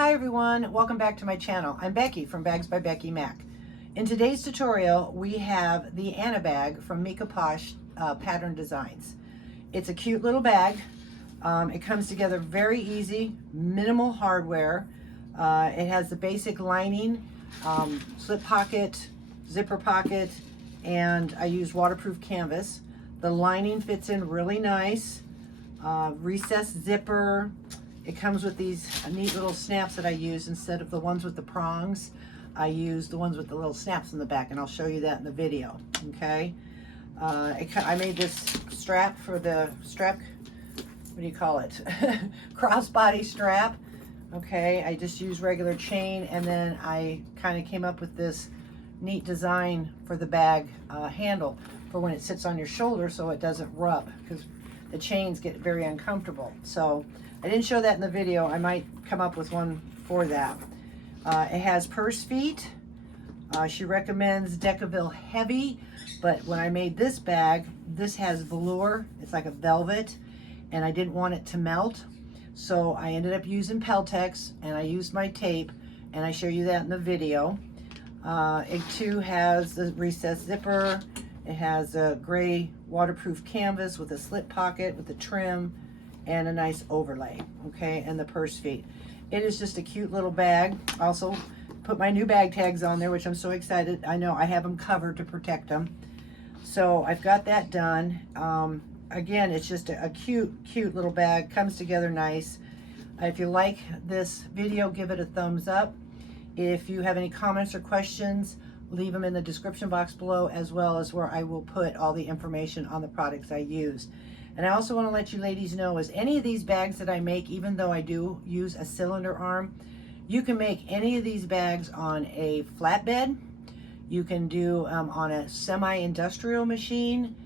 Hi everyone, welcome back to my channel. I'm Becky from Bags by Becky Mac. In today's tutorial, we have the Anna bag from MekaPosh Pattern Designs. It's a cute little bag. It comes together very easy, minimal hardware. It has the basic lining, slip pocket, zipper pocket, and I use waterproof canvas. The lining fits in really nice. Recessed zipper. It comes with these neat little snaps that I use instead of the ones with the prongs. I use the ones with the little snaps in the back, and I'll show you that in the video, okay? I made this strap for the strap, what do you call it? Crossbody strap, okay? I just use regular chain, and then I kind of came up with this neat design for the bag handle for when it sits on your shoulder so it doesn't rub, because the chains get very uncomfortable. So I didn't show that in the video. I might come up with one for that. It has purse feet. She recommends Decaville heavy, but when I made this bag, this has velour. It's like a velvet, and I didn't want it to melt. So I ended up using Peltex, and I used my tape, and I show you that in the video. It too has the recessed zipper. It has a gray waterproof canvas with a slip pocket with a trim and a nice overlay, okay, and the purse feet. It is just a cute little bag. Also put my new bag tags on there, which I'm so excited. I know I have them covered to protect them. So I've got that done. Again, it's just a cute little bag. Comes together nice. If you like this video, give it a thumbs up. If you have any comments or questions, leave them in the description box below, as well as where I will put all the information on the products I used. And I also want to let you ladies know is any of these bags that I make, even though I do use a cylinder arm, you can make any of these bags on a flatbed. You can do on a semi-industrial machine,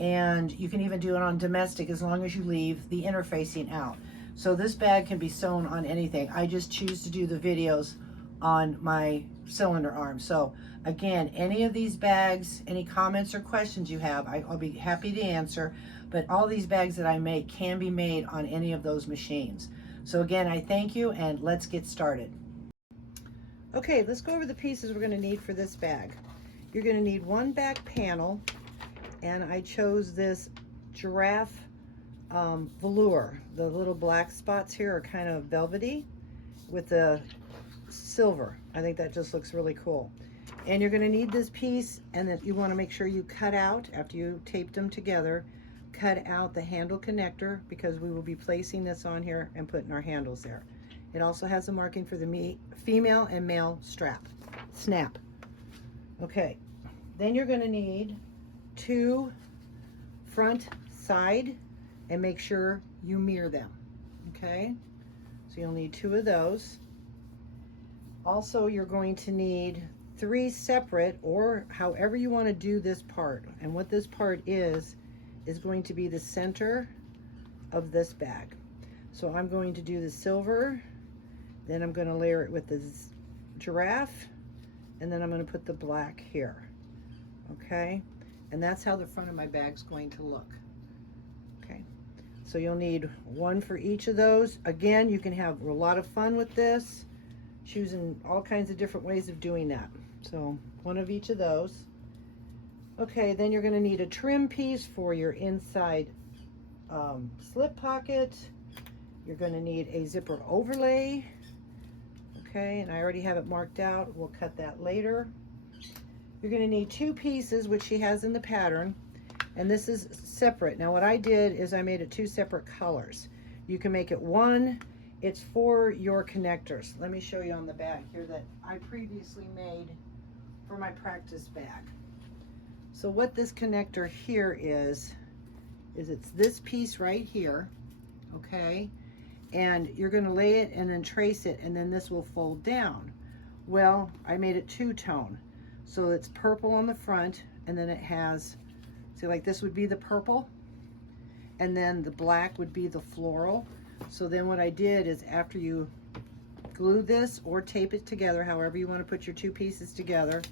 and you can even do it on domestic as long as you leave the interfacing out. So this bag can be sewn on anything. I just choose to do the videos on my cylinder arm. So again, any of these bags, any comments or questions you have, I'll be happy to answer. But all these bags that I make can be made on any of those machines. So again, I thank you, and let's get started. Okay, let's go over the pieces we're going to need for this bag. You're going to need one back panel, and I chose this giraffe velour. The little black spots here are kind of velvety with the silver. I think that just looks really cool. And you're going to need this piece, and then you want to make sure you cut out, after you taped them together, cut out the handle connector, because we will be placing this on here and putting our handles there. It also has a marking for the female and male snap. Okay, then you're going to need two front side, and make sure you mirror them. Okay, so you'll need two of those. Also, you're going to need three separate, or however you want to do this part. And what this part is going to be the center of this bag. So I'm going to do the silver, then I'm going to layer it with the giraffe, and then I'm going to put the black here. Okay, and that's how the front of my bag's going to look. Okay, so you'll need one for each of those. Again, you can have a lot of fun with this, choosing all kinds of different ways of doing that. So one of each of those. Okay, then you're going to need a trim piece for your inside slip pocket. You're going to need a zipper overlay. Okay, and I already have it marked out. We'll cut that later. You're going to need two pieces, which she has in the pattern, and this is separate. Now what I did is I made it two separate colors. You can make it one. It's for your connectors. Let me show you on the back here that I previously made for my practice bag. So what this connector here is it's this piece right here, okay? And you're gonna lay it and then trace it, and then this will fold down. Well, I made it two-tone. So it's purple on the front, and then it has, see, like this would be the purple, and then the black would be the floral. So then what I did is, after you glue this or tape it together, however you want to put your two pieces together,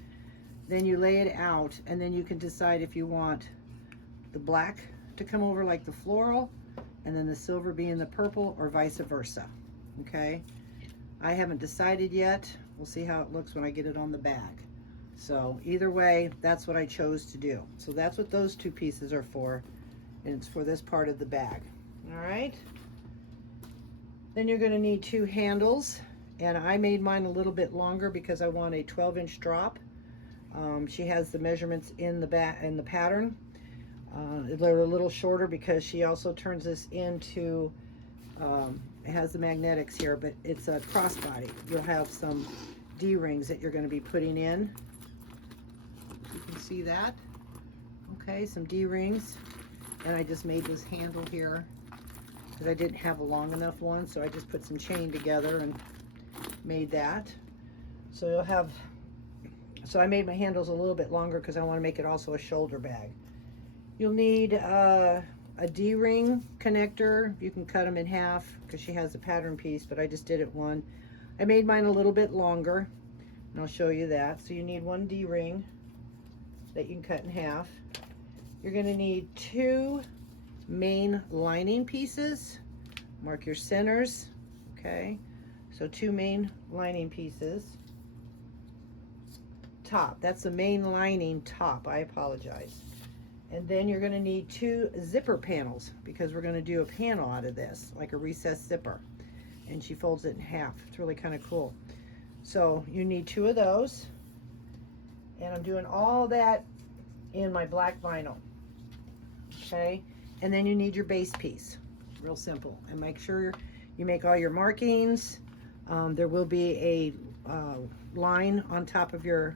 then you lay it out, and then you can decide if you want the black to come over like the floral, and then the silver being the purple, or vice versa. Okay, I haven't decided yet. We'll see how it looks when I get it on the bag. So either way, that's what I chose to do. So that's what those two pieces are for, and it's for this part of the bag. All right. Then you're going to need two handles, and I made mine a little bit longer because I want a 12-inch drop. She has the measurements in the back in the pattern. They're a little shorter because she also turns this into, it has the magnetics here, but it's a crossbody. You'll have some D-rings that you're going to be putting in. You can see that. Okay, some D-rings. And I just made this handle here because I didn't have a long enough one, so I just put some chain together and made that. So you'll have, so I made my handles a little bit longer because I want to make it also a shoulder bag. You'll need a D-ring connector. You can cut them in half because she has a pattern piece, but I just did it one. I made mine a little bit longer, and I'll show you that. So you need one D-ring that you can cut in half. You're going to need two main lining pieces. Mark your centers, okay? So two main lining pieces. Top, that's the main lining top, I apologize. And then you're going to need two zipper panels because we're going to do a panel out of this, like a recessed zipper. And she folds it in half. It's really kind of cool. So you need two of those. And I'm doing all that in my black vinyl. Okay? And then you need your base piece. Real simple. And make sure you make all your markings. There will be a line on top of your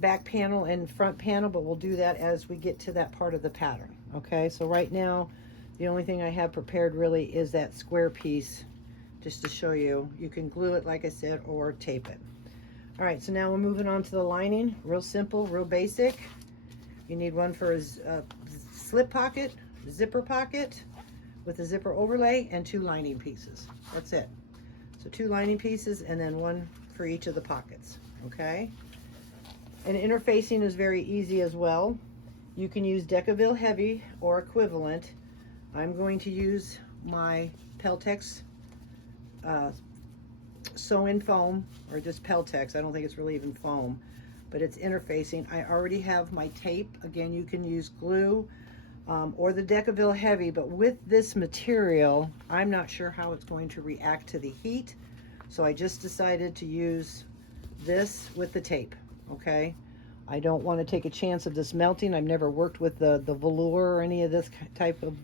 back panel and front panel, but we'll do that as we get to that part of the pattern. Okay, so right now the only thing I have prepared really is that square piece, just to show you. You can glue it, like I said, or tape it. All right, so now we're moving on to the lining. Real simple, real basic. You need one for a slip pocket, zipper pocket with a zipper overlay, and two lining pieces. That's it. So two lining pieces and then one for each of the pockets. Okay. And interfacing is very easy as well. You can use Decaville Heavy or equivalent. I'm going to use my Peltex sew-in foam, or just Peltex. I don't think it's really even foam, but it's interfacing. I already have my tape. Again, you can use glue or the Decaville Heavy, but with this material, I'm not sure how it's going to react to the heat. So I just decided to use this with the tape. Okay, I don't want to take a chance of this melting. I've never worked with the velour or any of this type of,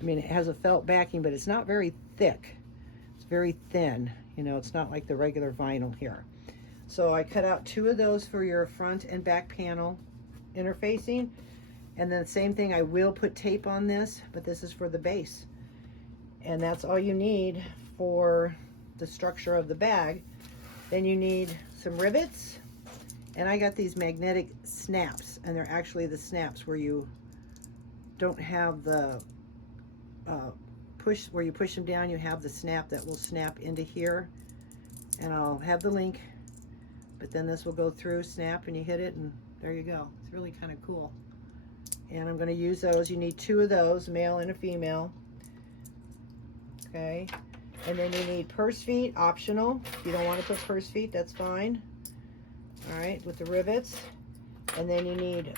I mean, it has a felt backing, but it's not very thick. It's very thin. You know, it's not like the regular vinyl here. So I cut out two of those for your front and back panel interfacing. And then same thing, I will put tape on this, but this is for the base. And that's all you need for the structure of the bag. Then you need some rivets. And I got these magnetic snaps, and they're actually the snaps where you don't have the push, where you push them down, you have the snap that will snap into here. And I'll have the link, but then this will go through, snap, and you hit it, and there you go. It's really kind of cool. And I'm going to use those. You need two of those, a male and a female. Okay. And then you need purse feet, optional. If you don't want to put purse feet, that's fine. All right, with the rivets. And then you need,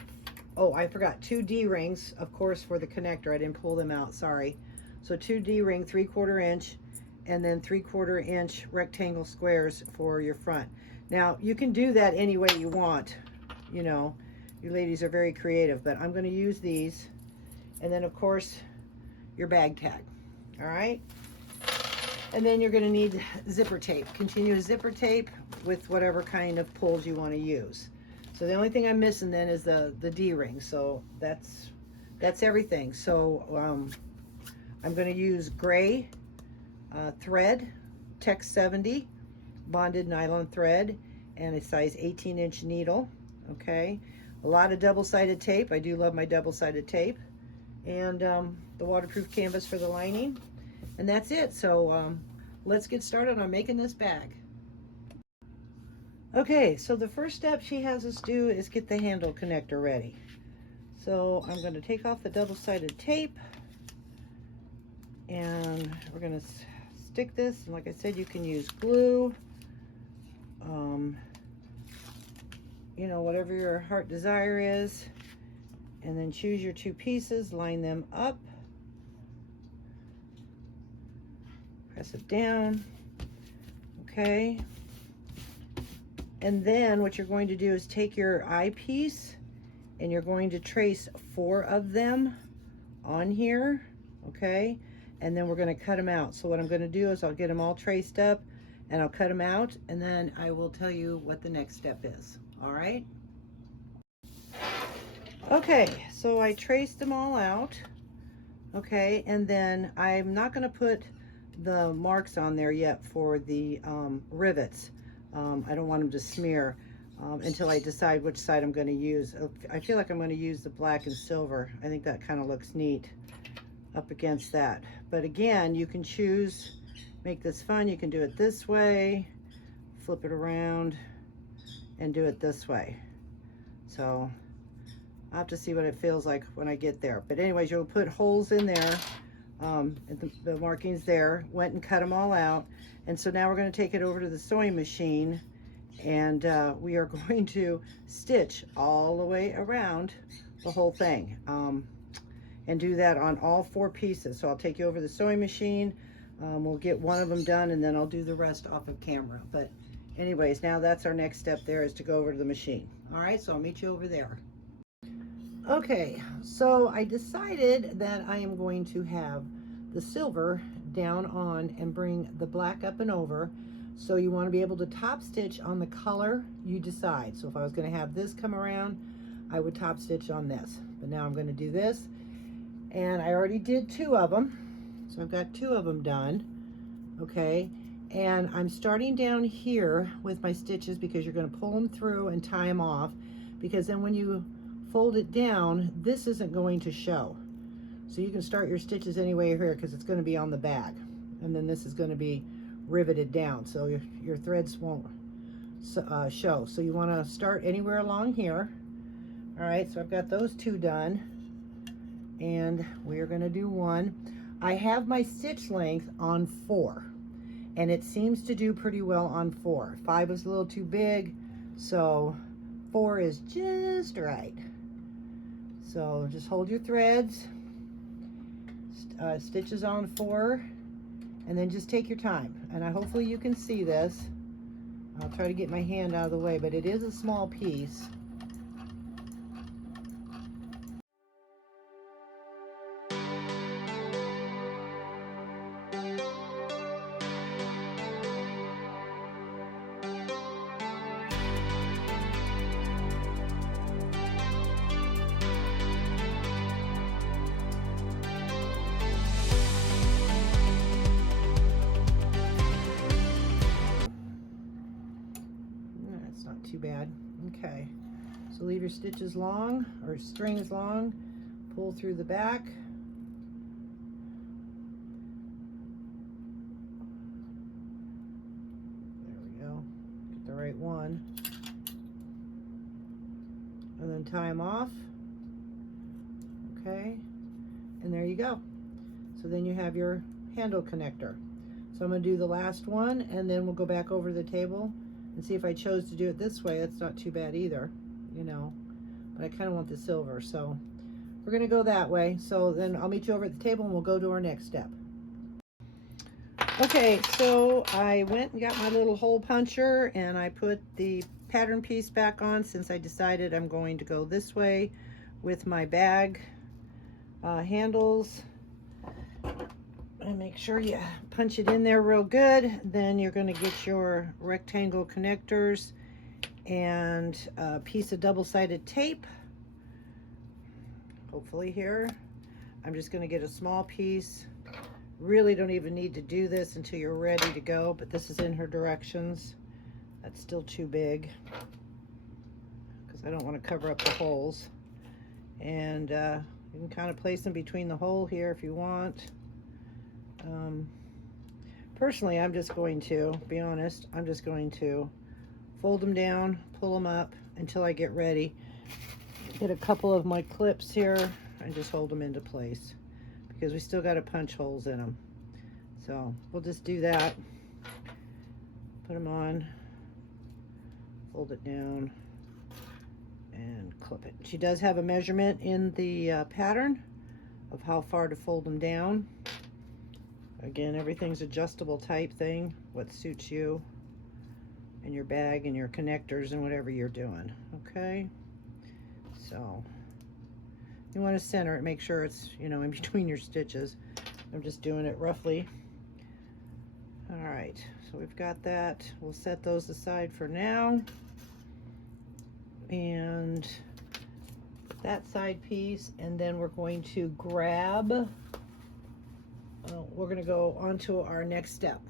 oh, I forgot, two D-rings, of course, for the connector. I didn't pull them out, sorry. So two D-ring, 3/4 inch, and then 3/4 inch rectangle squares for your front. Now, you can do that any way you want. You know, you ladies are very creative, but I'm going to use these. And then, of course, your bag tag. All right? And then you're going to need zipper tape, continuous zipper tape with whatever kind of pulls you want to use. So the only thing I'm missing then is the D-ring. So that's everything. So I'm going to use gray thread, Tex 70 bonded nylon thread, and a size 18-inch needle. Okay, a lot of double-sided tape. I do love my double-sided tape, and the waterproof canvas for the lining. And that's it. So let's get started on making this bag. Okay, so the first step she has us do is get the handle connector ready. So I'm going to take off the double-sided tape, and we're going to stick this, and like I said, you can use glue, you know, whatever your heart desire is, and then choose your two pieces, line them up, press it down, okay. And then what you're going to do is take your eyepiece and you're going to trace 4 of them on here, okay? And then we're going to cut them out. So what I'm going to do is I'll get them all traced up and I'll cut them out, and then I will tell you what the next step is. All right? Okay, so I traced them all out, okay? And then I'm not going to put the marks on there yet for the rivets. I don't want them to smear until I decide which side I'm going to use. I feel like I'm going to use the black and silver. I think that kind of looks neat up against that. But again, you can choose, make this fun. You can do it this way, flip it around, and do it this way. So I'll have to see what it feels like when I get there. But anyways, you'll put holes in there. The markings there, went and cut them all out. And so now we're going to take it over to the sewing machine, and we are going to stitch all the way around the whole thing, and do that on all 4 pieces. So I'll take you over the sewing machine, we'll get one of them done, and then I'll do the rest off of camera. But anyways, now that's our next step there, is to go over to the machine. All right, so I'll meet you over there. Okay, so I decided that I am going to have the silver down on and bring the black up and over. So you want to be able to top stitch on the color you decide. So if I was going to have this come around, I would top stitch on this. But now I'm going to do this, and I already did 2 of them. So I've got 2 of them done, okay? And I'm starting down here with my stitches because you're going to pull them through and tie them off, because then when you fold it down, this isn't going to show. So you can start your stitches anywhere here because it's going to be on the bag, and then this is going to be riveted down, so your threads won't show. So you want to start anywhere along here. All right, so I've got those 2 done, and we're going to do 1. I have my stitch length on 4, and it seems to do pretty well on 4. 5 is a little too big, so 4 is just right. So just hold your threads, stitches on 4, and then just take your time. And hopefully you can see this. I'll try to get my hand out of the way, but it is a small piece. Too bad. Okay, so leave your stitches long, or strings long, pull through the back, there we go, get the right one, and then tie them off. Okay, and there you go. So then you have your handle connector. So I'm going to do the last one, and then we'll go back over the table and see if I chose to do it this way. It's not too bad either, you know, but I kind of want the silver, so we're going to go that way. So then I'll meet you over at the table and we'll go to our next step. Okay, so I went and got my little hole puncher, and I put the pattern piece back on, since I decided I'm going to go this way with my bag handles. And make sure you punch it in there real good. Then you're going to get your rectangle connectors and a piece of double-sided tape. Hopefully here. I'm just going to get a small piece. Really don't even need to do this until you're ready to go, but this is in her directions. That's still too big because I don't want to cover up the holes. And you can kind of place them between the hole here if you want. Personally, I'm just going to be honest, I'm just going to fold them down, pull them up until I get ready. Get a couple of my clips here and just hold them into place, because we still got to punch holes in them. So we'll just do that. Put them on, fold it down, and clip it. She does have a measurement in the pattern of how far to fold them down. Again, everything's adjustable type thing, what suits you and your bag and your connectors and whatever you're doing. Okay, so you want to center it, make sure it's, you know, in between your stitches. I'm just doing it roughly. All right, so we've got that. We'll set those aside for now. And that side piece, and then we're going to grab, we're going to go on to our next step.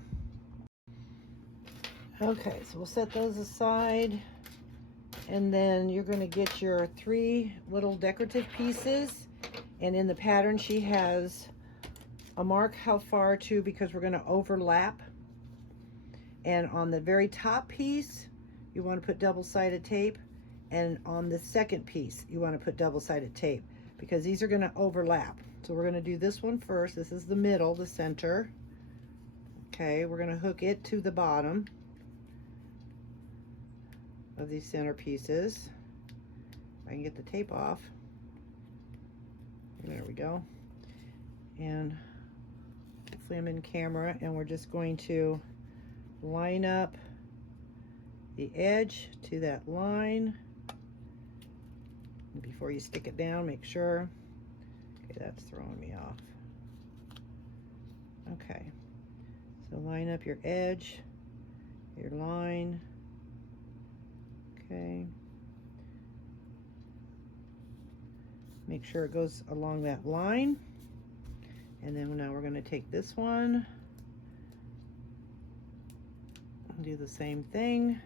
Okay, so we'll set those aside, and then you're going to get your 3 little decorative pieces, and in the pattern she has a mark how far to, because we're going to overlap. And on the very top piece you want to put double-sided tape, and on the second piece you want to put double-sided tape, because these are going to overlap. So we're going to do this one first. This is the middle, the center. Okay, we're going to hook it to the bottom of these center pieces. If I can get the tape off. There we go. And hopefully I'm in camera, and we're just going to line up the edge to that line. And before you stick it down, make sure. Okay, that's throwing me off. Okay, so line up your edge, your line. Okay, make sure it goes along that line. And then now we're going to take this one and do the same thing.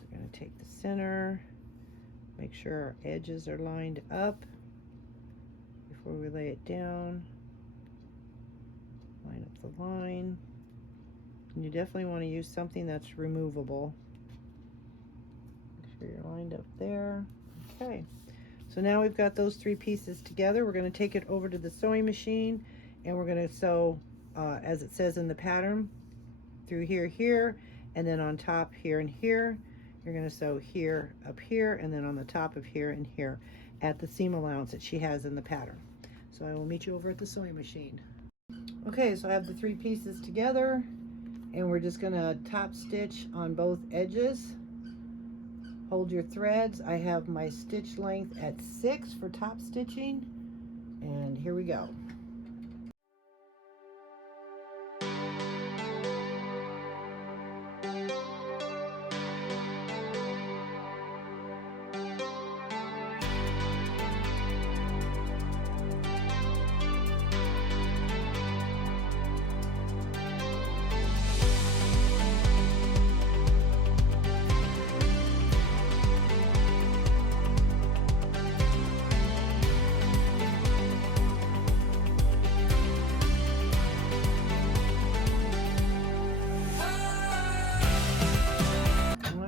We're going to take the center, make sure our edges are lined up before we lay it down. Line up the line. And you definitely want to use something that's removable. Make sure you're lined up there. Okay, so now we've got those 3 pieces together. We're going to take it over to the sewing machine, and we're going to sew as it says in the pattern, through here, here, and then on top here and here. You're going to sew here, up here, and then on the top of here and here at the seam allowance that she has in the pattern. So I will meet you over at the sewing machine. Okay, so I have the 3 pieces together, and we're just going to top stitch on both edges. Hold your threads. I have my stitch length at 6 for top stitching, and here we go.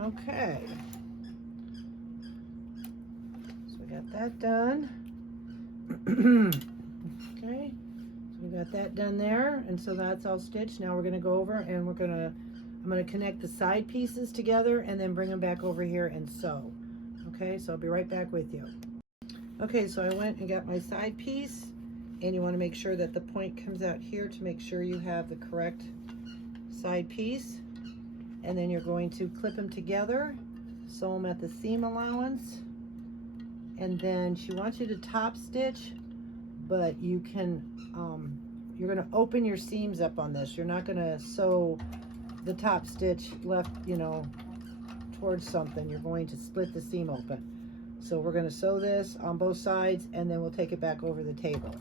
Okay, so we got that done. Okay, so we got that done there, and so that's all stitched. Now we're going to go over and I'm going to connect the side pieces together and then bring them back over here and sew. Okay, so I'll be right back with you. Okay, so I went and got my side piece, and you want to make sure that the point comes out here to make sure you have the correct side piece. And then you're going to clip them together, sew them at the seam allowance, and then she wants you to top stitch, but you can, you're going to open your seams up on this. You're not going to sew the top stitch left, you know, towards something. You're going to split the seam open. So we're going to sew this on both sides, and then we'll take it back over the table.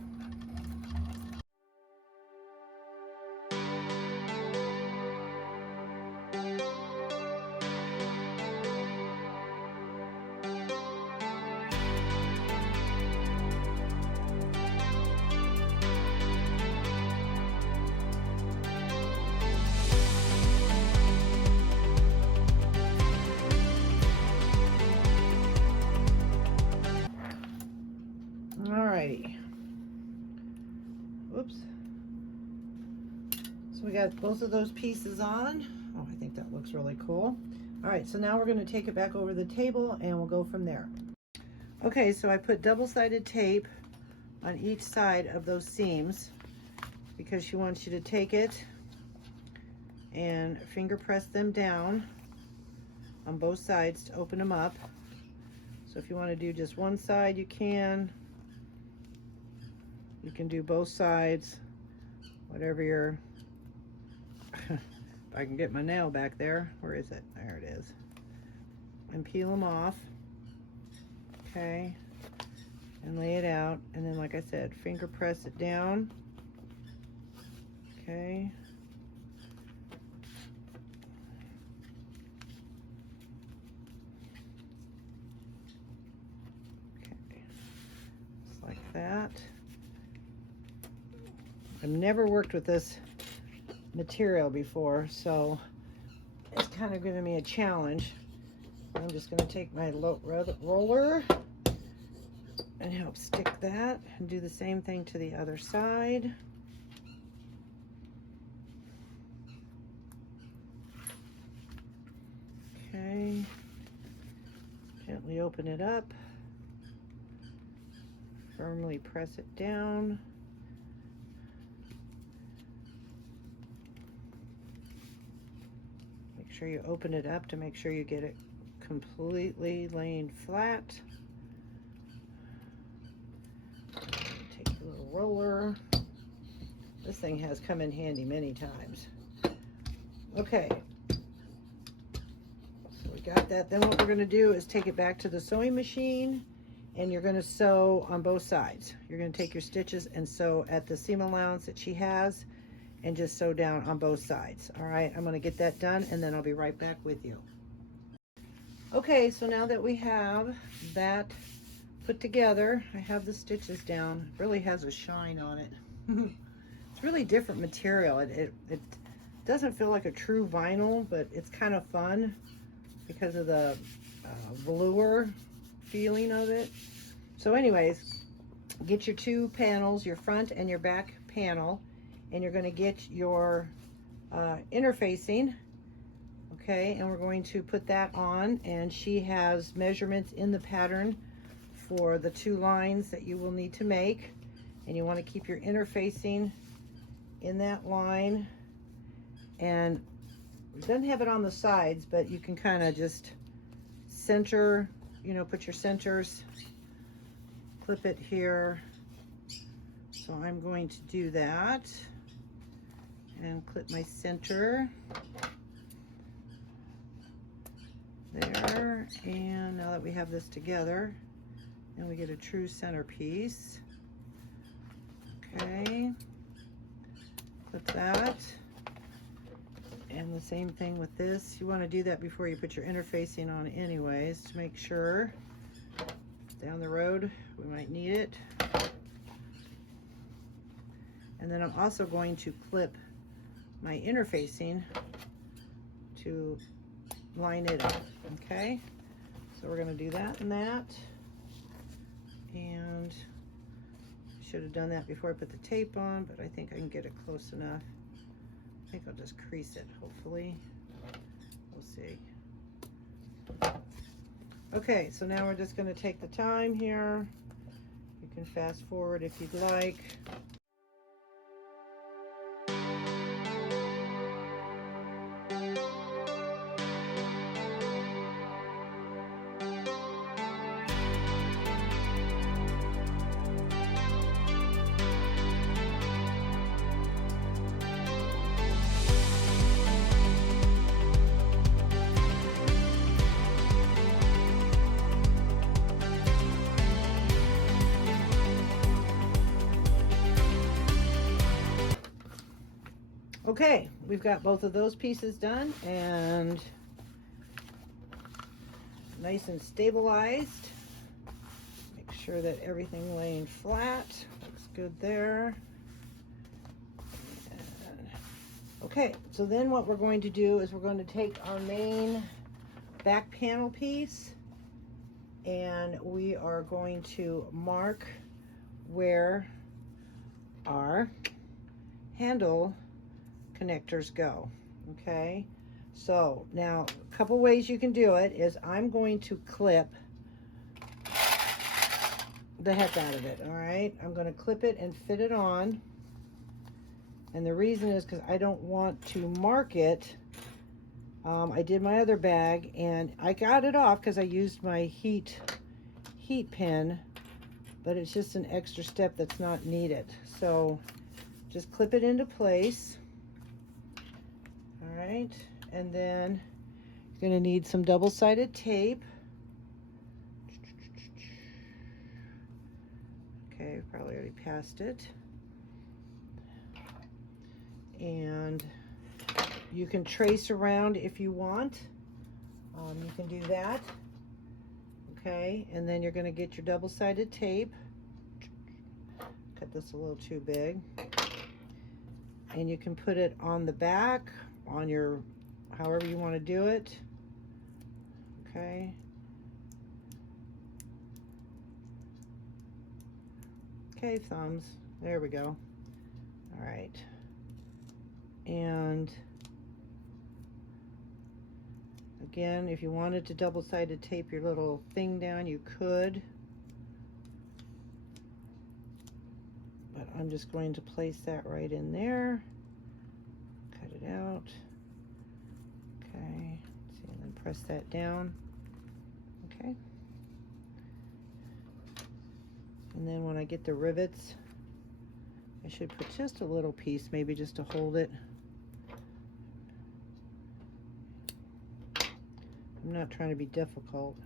Alrighty, So we got both of those pieces on. Oh, I think that looks really cool. All right, so now we're going to take it back over the table and we'll go from there. Okay, so I put double-sided tape on each side of those seams because she wants you to take it and finger press them down on both sides to open them up. So if you want to do just one side, you can. You can do both sides, whatever your, if I can get my nail back there. Where is it? There it is. And peel them off. Okay. And lay it out. And then, like I said, finger press it down. Okay. Just like that. I've never worked with this material before, so it's kind of giving me a challenge. I'm just going to take my roller and help stick that and do the same thing to the other side. Okay. Gently open it up. Firmly press it down. Make sure you open it up to make sure you get it completely laying flat. Take your little roller. This thing has come in handy many times. Okay. So we got that. Then what we're going to do is take it back to the sewing machine and you're going to sew on both sides. You're going to take your stitches and sew at the seam allowance that she has and just sew down on both sides. All right, I'm going to get that done and then I'll be right back with you. Okay, so now that we have that put together, I have the stitches down. It really has a shine on it. It's really different material. It doesn't feel like a true vinyl, but it's kind of fun because of the velour feeling of it. So anyways, get your two panels, your front and your back panel, and you're going to get your interfacing. Okay, and we're going to put that on, and she has measurements in the pattern for the two lines that you will need to make, and you want to keep your interfacing in that line. And it doesn't have it on the sides, but you can kind of just center, you know, put your centers, clip it here. So I'm going to do that and clip my center there. And now that we have this together and we get a true centerpiece, okay, clip that. And the same thing with this. You want to do that before you put your interfacing on anyways, to make sure down the road we might need it. And then I'm also going to clip my interfacing to line it up. Okay, so we're going to do that and that, and should have done that before I put the tape on, but I think I can get it close enough. I think I'll just crease it, hopefully. We'll see. Okay, so now we're just going to take the time here. You can fast forward if you'd like. Okay, we've got both of those pieces done and nice and stabilized. Make sure that everything laying flat. Looks good there. And, okay, so then what we're going to do is we're going to take our main back panel piece and we are going to mark where our handle connectors go. Okay, so now a couple ways you can do it is I'm going to clip the heck out of it. All right, I'm going to clip it and fit it on, and the reason is because I don't want to mark it. I did my other bag and I got it off because I used my heat pin, but it's just an extra step that's not needed. So just clip it into place. All right, and then you're going to need some double-sided tape. Okay, probably already passed it. And you can trace around if you want. You can do that. Okay, and then you're going to get your double-sided tape. Cut this a little too big. And you can put it on the back, on your, however you want to do it. Okay. Okay, thumbs. There we go. All right. And again, if you wanted to double-sided tape your little thing down, you could. But I'm just going to place that right in there. Cut it out. Okay. See, and then press that down. Okay. And then when I get the rivets, I should put just a little piece, maybe just to hold it. I'm not trying to be difficult.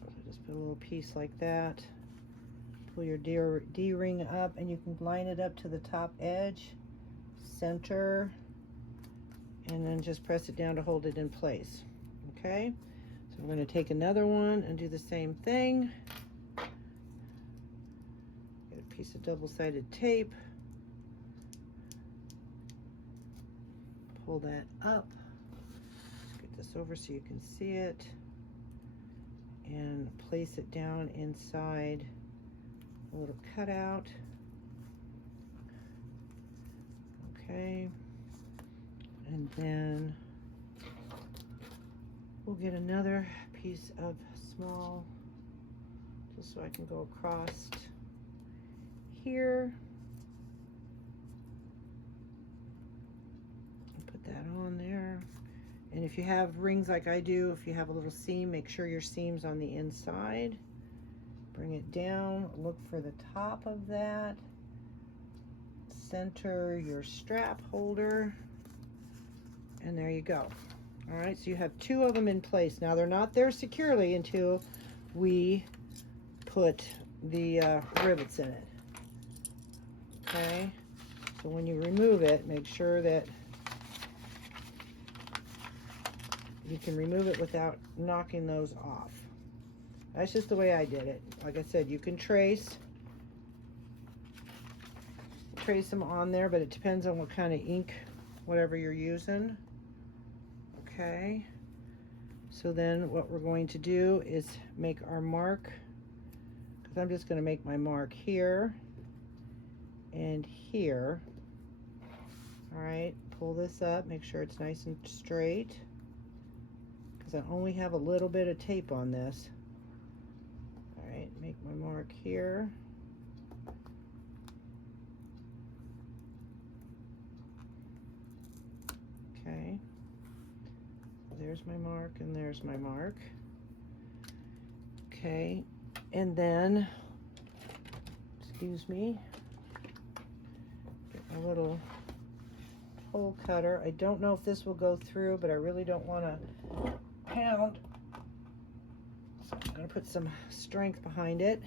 So just put a little piece like that. Pull your D-ring up and you can line it up to the top edge, center, and then just press it down to hold it in place. Okay, so we're going to take another one and do the same thing. Get a piece of double-sided tape. Pull that up. Get this over so you can see it. And place it down inside a little cutout. Okay. And then we'll get another piece of small, just so I can go across here. And put that on there. And if you have rings like I do, if you have a little seam, make sure your seam's on the inside. Bring it down, look for the top of that. Center your strap holder. And there you go. All right, so you have two of them in place. Now they're not there securely until we put the rivets in it. Okay, so when you remove it, make sure that you can remove it without knocking those off. That's just the way I did it. Like I said, you can trace them on there, but it depends on what kind of ink, whatever you're using. Okay, so then what we're going to do is make our mark, because I'm just going to make my mark here and here. All right, pull this up, make sure it's nice and straight, because I only have a little bit of tape on this. All right, make my mark here. Okay. There's my mark and there's my mark. Okay, and then, excuse me, get my little hole cutter. I don't know if this will go through, but I really don't want to pound. So I'm going to put some strength behind it.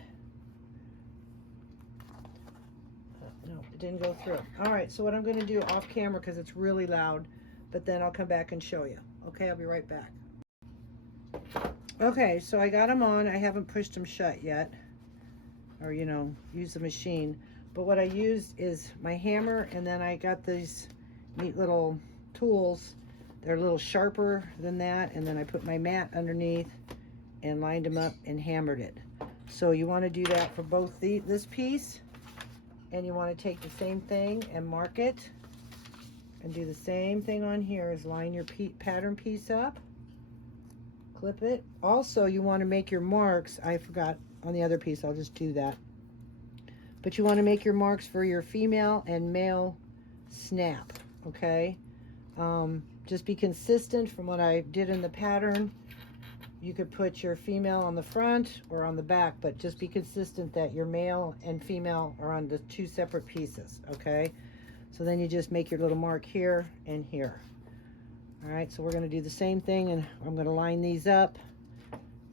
No, it didn't go through. All right, so what I'm going to do off camera, because it's really loud, but then I'll come back and show you. Okay, I'll be right back. Okay, so I got them on. I haven't pushed them shut yet, or use the machine. But what I used is my hammer, and then I got these neat little tools. They're a little sharper than that, and then I put my mat underneath and lined them up and hammered it. So you want to do that for both this piece And you want to take the same thing and mark it. And do the same thing on here, is line your pattern piece up. Clip it. Also, you want to make your marks. I forgot on the other piece, I'll just do that. But you want to make your marks for your female and male snap, okay? Just be consistent from what I did in the pattern. You could put your female on the front or on the back, but just be consistent that your male and female are on the 2 separate pieces, okay? So then you just make your little mark here and here. All right, so we're going to do the same thing, and I'm going to line these up.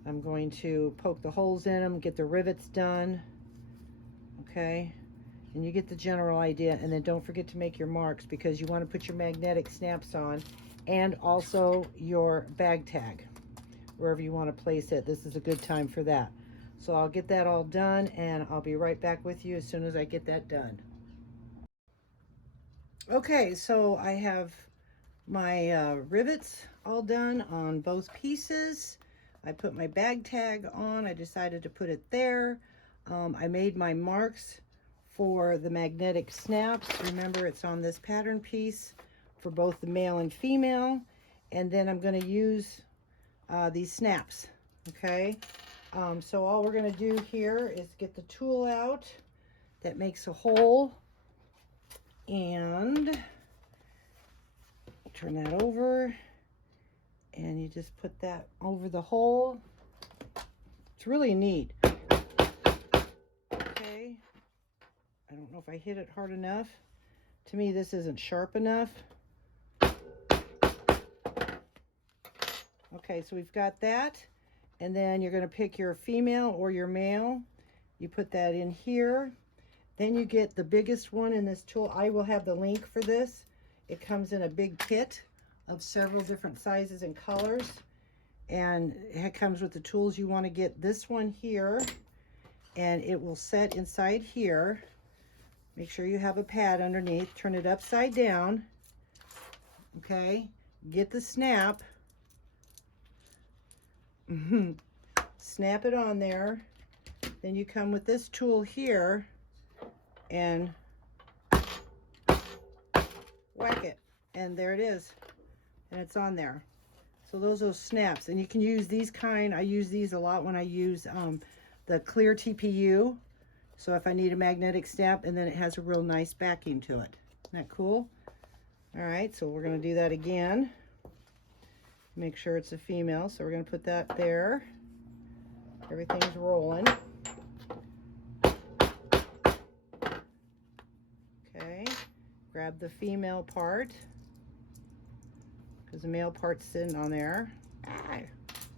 I'm going to poke the holes in them, get the rivets done, okay? And you get the general idea. And then don't forget to make your marks, because you want to put your magnetic snaps on, and also your bag tag wherever you want to place it. This is a good time for that. So I'll get that all done, and I'll be right back with you as soon as I get that done. Okay, so I have my rivets all done on both pieces. I put my bag tag on. I decided to put it there. I made my marks for the magnetic snaps. Remember, it's on this pattern piece for both the male and female. And then I'm going to use these snaps, okay? So all we're going to do here is get the tool out that makes a hole, and turn that over, and you just put that over the hole. It's really neat. Okay, I don't know if I hit it hard enough. To me, this isn't sharp enough. Okay, so we've got that, and then you're going to pick your female or your male. You put that in here. Then you get the biggest one in this tool. I will have the link for this. It comes in a big kit of several different sizes and colors, and it comes with the tools. You want to get this one here, and it will set inside here. Make sure you have a pad underneath. Turn it upside down, okay? Get the snap. Snap it on there. Then you come with this tool here and whack it, and there it is, and it's on there. So those are snaps, and you can use these kind. I use these a lot when I use the clear TPU. So if I need a magnetic snap, and then it has a real nice backing to it. Isn't that cool? All right, so we're going to do that again. Make sure it's a female, so we're going to put that there. Everything's rolling. Okay, grab the female part, because the male part's sitting on there.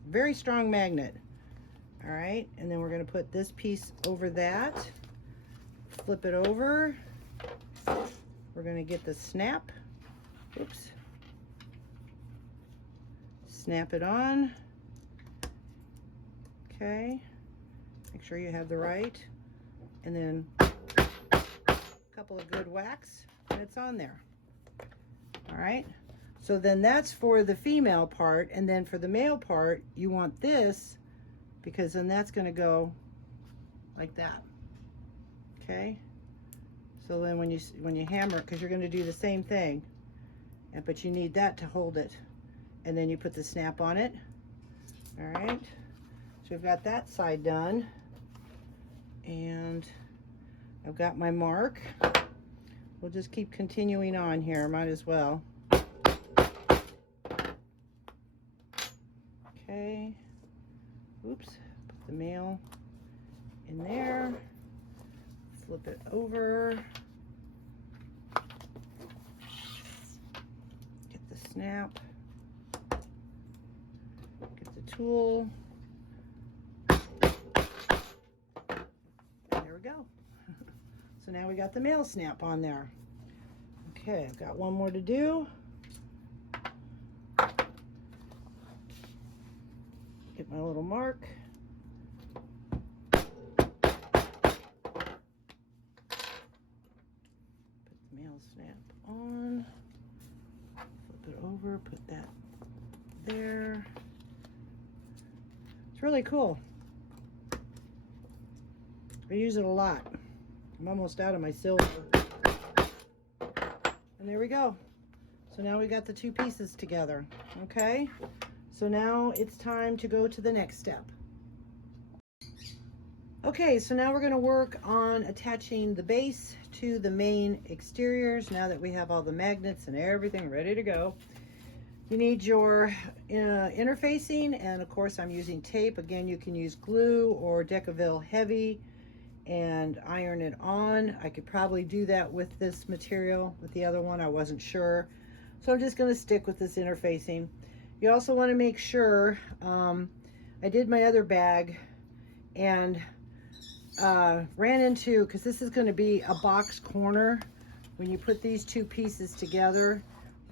Very strong magnet. All right, and then we're going to put this piece over that, flip it over. We're going to get the snap. Oops. Snap it on. Okay, make sure you have the right, and then a couple of good whacks, and it's on there. All right, so then that's for the female part, and then for the male part, you want this, because then that's going to go like that. Okay, so then when you hammer it, because you're going to do the same thing, but you need that to hold it, and then you put the snap on it. All right, so we've got that side done, and I've got my mark. We'll just keep continuing on here, might as well. Okay, oops, put the male in there, flip it over, get the snap, get the tool. There we go. So now we got the male snap on there. Okay, I've got one more to do. Get my little mark. Put the male snap on. Flip it over, put that there. It's really cool. I use it a lot. I'm almost out of my silver. And there we go. So now we got the two pieces together, okay? So now it's time to go to the next step. Okay, so now we're gonna work on attaching the base to the main exteriors now that we have all the magnets and everything ready to go. You need your interfacing, and of course I'm using tape. Again, you can use glue or Decaville Heavy and iron it on. I could probably do that with this material. With the other one, I wasn't sure. So I'm just gonna stick with this interfacing. You also wanna make sure, I did my other bag and ran into, because this is gonna be a box corner. When you put these two pieces together,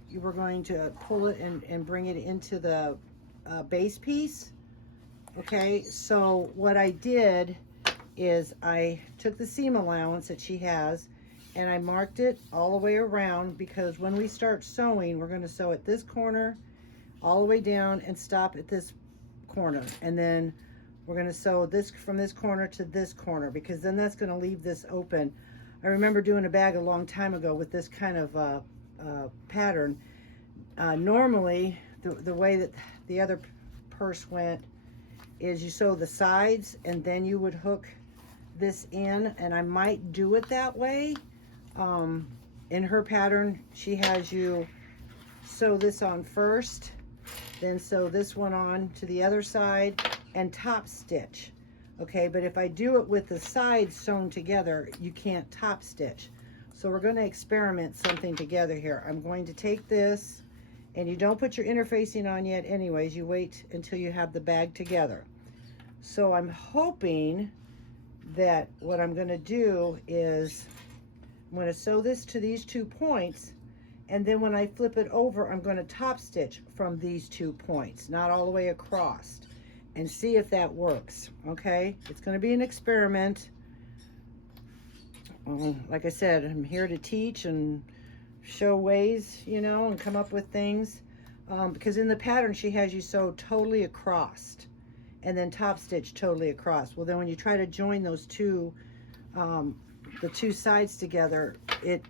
you were going to pull it and bring it into the base piece. Okay, so what I did is I took the seam allowance that she has and I marked it all the way around, because when we start sewing, we're going to sew at this corner all the way down and stop at this corner, and then we're going to sew this from this corner to this corner, because then that's going to leave this open. I remember doing a bag a long time ago with this kind of pattern. Normally the way that the other purse went is you sew the sides and then you would hook this in, and I might do it that way. In her pattern, she has you sew this on first, then sew this one on to the other side and top stitch. Okay, but if I do it with the sides sewn together, you can't top stitch. So we're going to experiment something together here. I'm going to take this, and you don't put your interfacing on yet anyways, you wait until you have the bag together. So I'm hoping that what I'm going to do is I'm going to sew this to these 2 points, and then when I flip it over, I'm going to top stitch from these 2 points, not all the way across, and see if that works. Okay, it's going to be an experiment. Like I said, I'm here to teach and show ways, you know, and come up with things, because in the pattern she has you sew totally across and then top stitch totally across. Well, then when you try to join those two the two sides together, it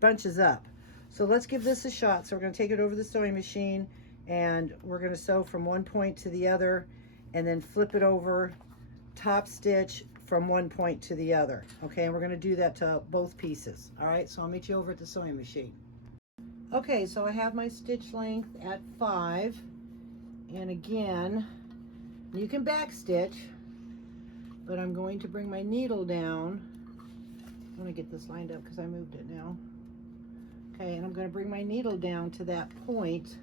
bunches up. So let's give this a shot. So we're going to take it over the sewing machine, and we're going to sew from one point to the other, and then flip it over, top stitch from one point to the other. Okay, and we're going to do that to both pieces. All right, so I'll meet you over at the sewing machine. Okay, so I have my stitch length at 5, and again, you can back stitch, but I'm going to bring my needle down. I'm going to get this lined up because I moved it now. Okay, and I'm going to bring my needle down to that point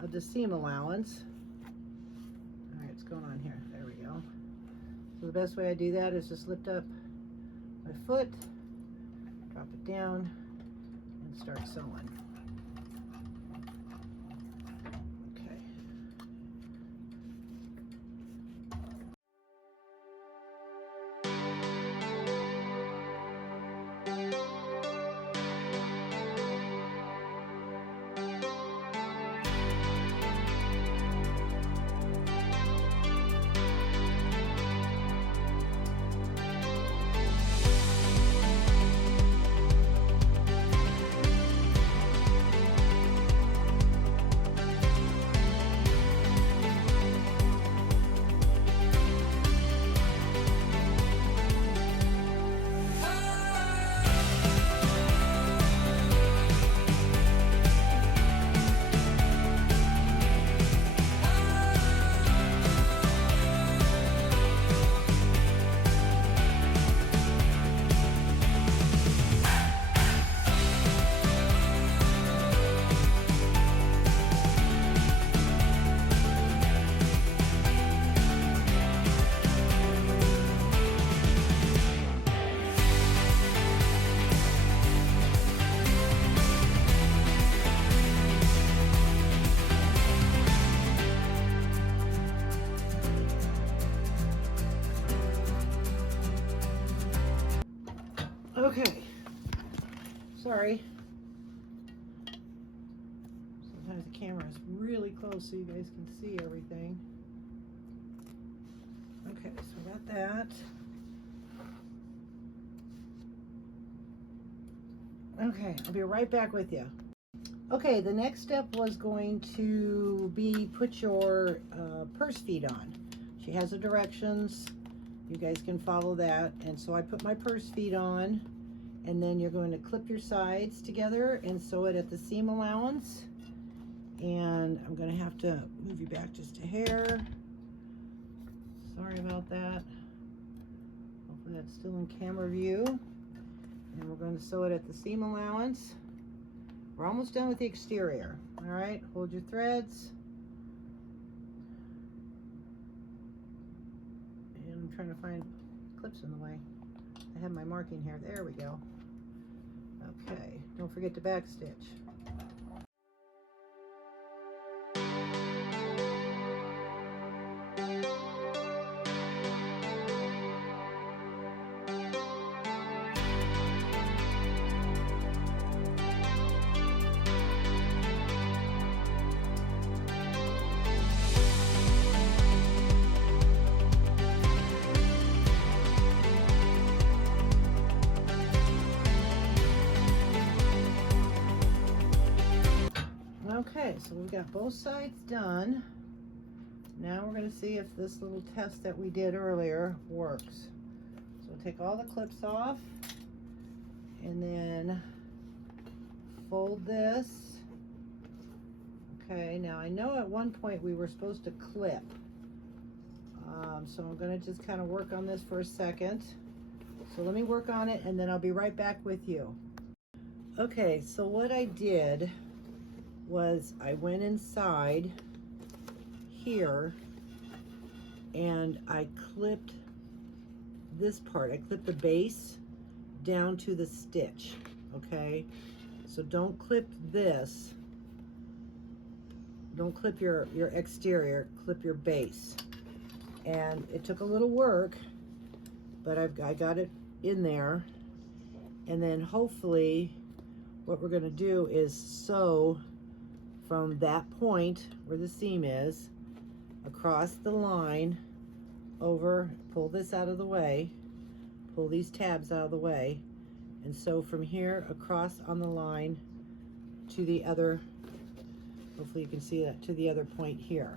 of the seam allowance. All right, what's going on here? There we go. So the best way I do that is just lift up my foot, drop it down, and start sewing. Okay. Okay, sorry. Sometimes the camera is really close so you guys can see everything. Okay, so I got that. Okay, I'll be right back with you. Okay, the next step was going to be put your purse feet on. She has the directions. You guys can follow that. And so I put my purse feet on, and then you're going to clip your sides together and sew it at the seam allowance. And I'm going to have to move you back just a hair. Sorry about that. Hopefully that's still in camera view. And we're going to sew it at the seam allowance. We're almost done with the exterior. All right, hold your threads. And I'm trying to find clips in the way. I have my marking here. There we go. Okay, don't forget to back stitch. Okay, so we've got both sides done. Now we're going to see if this little test that we did earlier works. So we'll take all the clips off and then fold this. Okay, now I know at one point we were supposed to clip. So I'm going to just kind of work on this for a second. So let me work on it and then I'll be right back with you. Okay, so what I did was I went inside here and I clipped this part. I clipped the base down to the stitch, okay? So don't clip this. Don't clip your exterior, clip your base. And it took a little work, but I got it in there. And then hopefully what we're gonna do is sew from that point where the seam is across the line over, pull this out of the way, pull these tabs out of the way, and sew from here across on the line to the other, hopefully you can see that, to the other point here.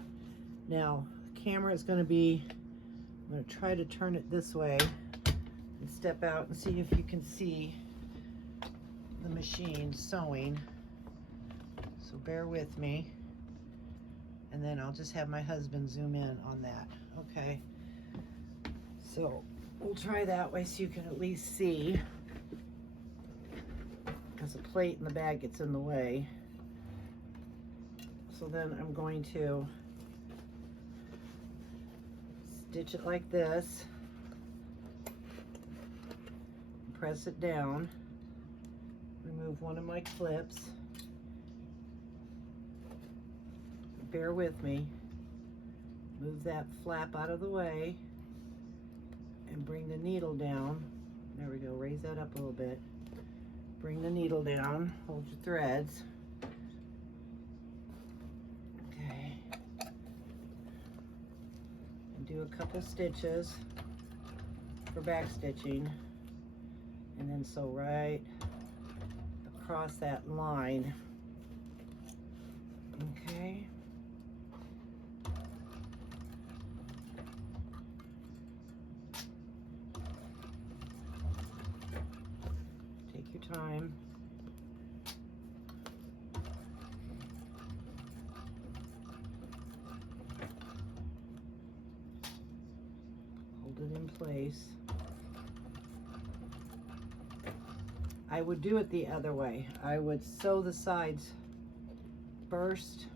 Now the camera is going to be, I'm going to try to turn it this way and step out and see if you can see the machine sewing. So bear with me, and then I'll just have my husband zoom in on that. Okay, so we'll try that way so you can at least see, because the plate in the bag gets in the way. So then I'm going to stitch it like this, press it down, remove one of my clips. Bear with me. Move that flap out of the way and bring the needle down. There we go, raise that up a little bit. Bring the needle down, hold your threads. Okay. And do a couple stitches for back stitching. And then sew right across that line. Okay. Time. Hold it in place. I would do it the other way. I would sew the sides first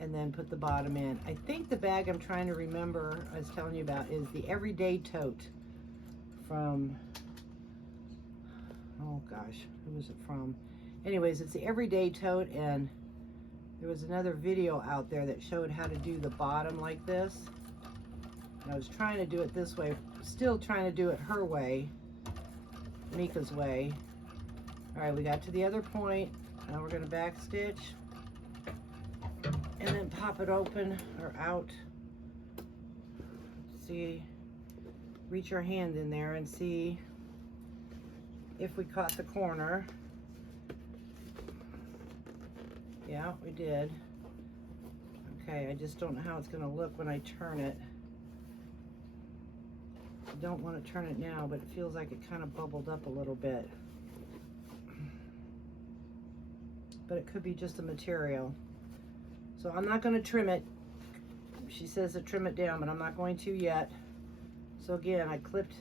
and then put the bottom in. I think the bag I'm trying to remember, I was telling you about, is the Everyday Tote from, oh gosh, who was it from? Anyways, it's the Everyday Tote, and there was another video out there that showed how to do the bottom like this. And I was trying to do it this way, still trying to do it her way, Mika's way. All right, we got to the other point. Now we're gonna back stitch and then pop it open or out. See, reach our hand in there and see if we caught the corner. Yeah, we did. Okay, I just don't know how it's going to look when I turn it. I don't want to turn it now, but it feels like it kind of bubbled up a little bit. But it could be just the material. So I'm not going to trim it. She says to trim it down, but I'm not going to yet. So again, I clipped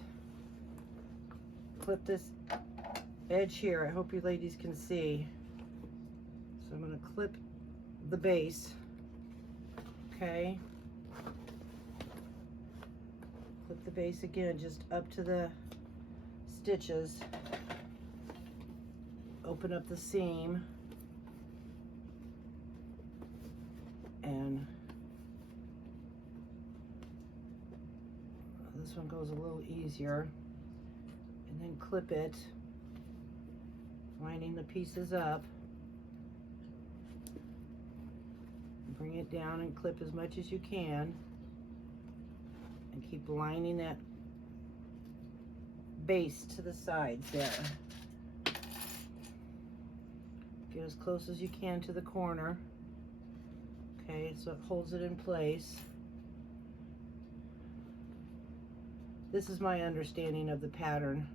this edge here. I hope you ladies can see. So I'm going to clip the base. Okay. Clip the base again, just up to the stitches. Open up the seam. And this one goes a little easier. And then clip it, lining the pieces up. Bring it down and clip as much as you can. And keep lining that base to the sides there. Get as close as you can to the corner. Okay, so it holds it in place. This is my understanding of the pattern.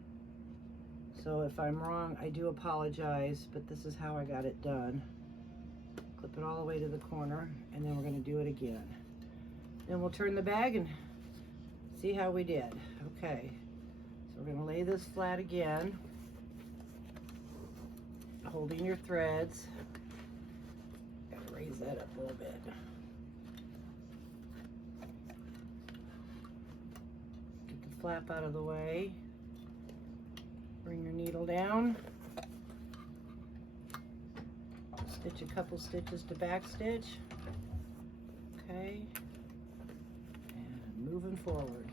So if I'm wrong, I do apologize, but this is how I got it done. Clip it all the way to the corner, and then we're going to do it again. Then we'll turn the bag and see how we did. Okay, so we're going to lay this flat again, holding your threads. Gotta raise that up a little bit. Get the flap out of the way. Bring your needle down. Stitch a couple stitches to back stitch. Okay. And moving forward.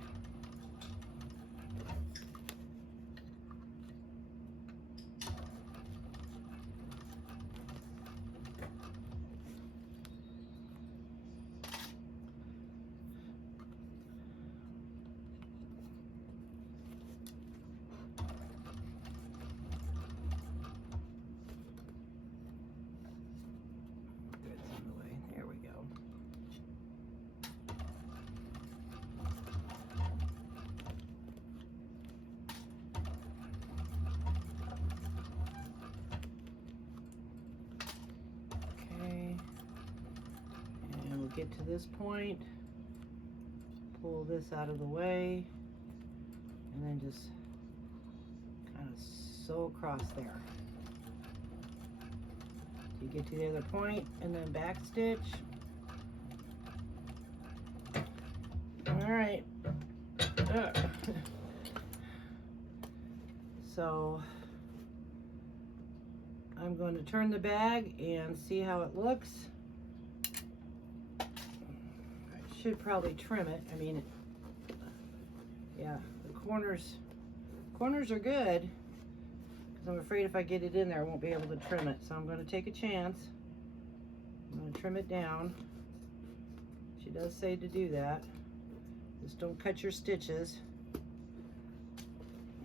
Get to this point, pull this out of the way, and then just kind of sew across there. You get to the other point, and then back stitch. All right. So I'm going to turn the bag and see how it looks. Should probably trim it. I mean, yeah, the corners are good, because I'm afraid if I get it in there I won't be able to trim it, so I'm going to take a chance. I'm going to trim it down. She does say to do that. Just don't cut your stitches.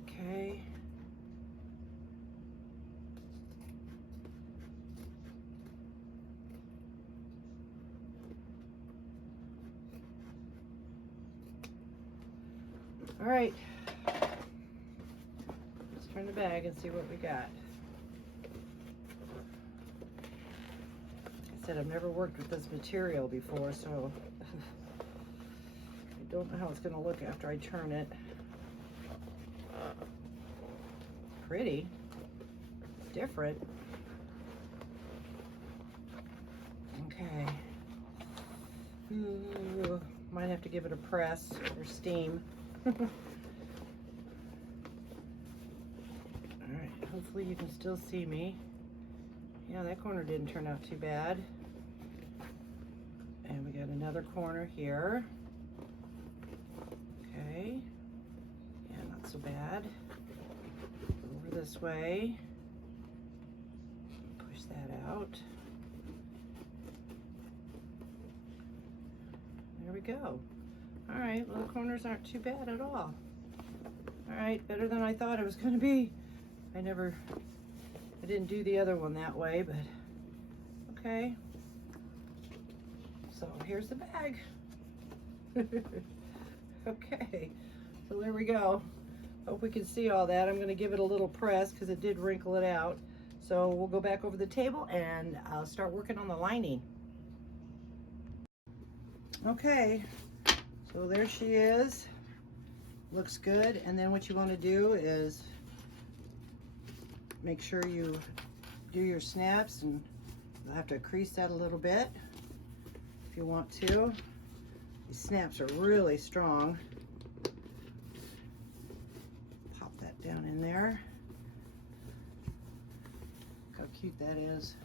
Okay. All right, let's turn the bag and see what we got. Like I said, I've never worked with this material before, so I don't know how it's going to look after I turn it. Pretty, different. Okay. Ooh, might have to give it a press or steam. All right, hopefully you can still see me. Yeah, that corner didn't turn out too bad. And we got another corner here. Okay, yeah, not so bad. Over this way. Push that out. There we go. All right, well, the corners aren't too bad at all. All right, better than I thought it was going to be. I didn't do the other one that way, but okay. So here's the bag. Okay, so there we go. Hope we can see all that. I'm going to give it a little press because it did wrinkle it out. So we'll go back over the table and I'll start working on the lining. Okay, so there she is. Looks good. And then what you want to do is make sure you do your snaps, and you'll have to crease that a little bit if you want to. These snaps are really strong. Pop that down in there. Look how cute that is.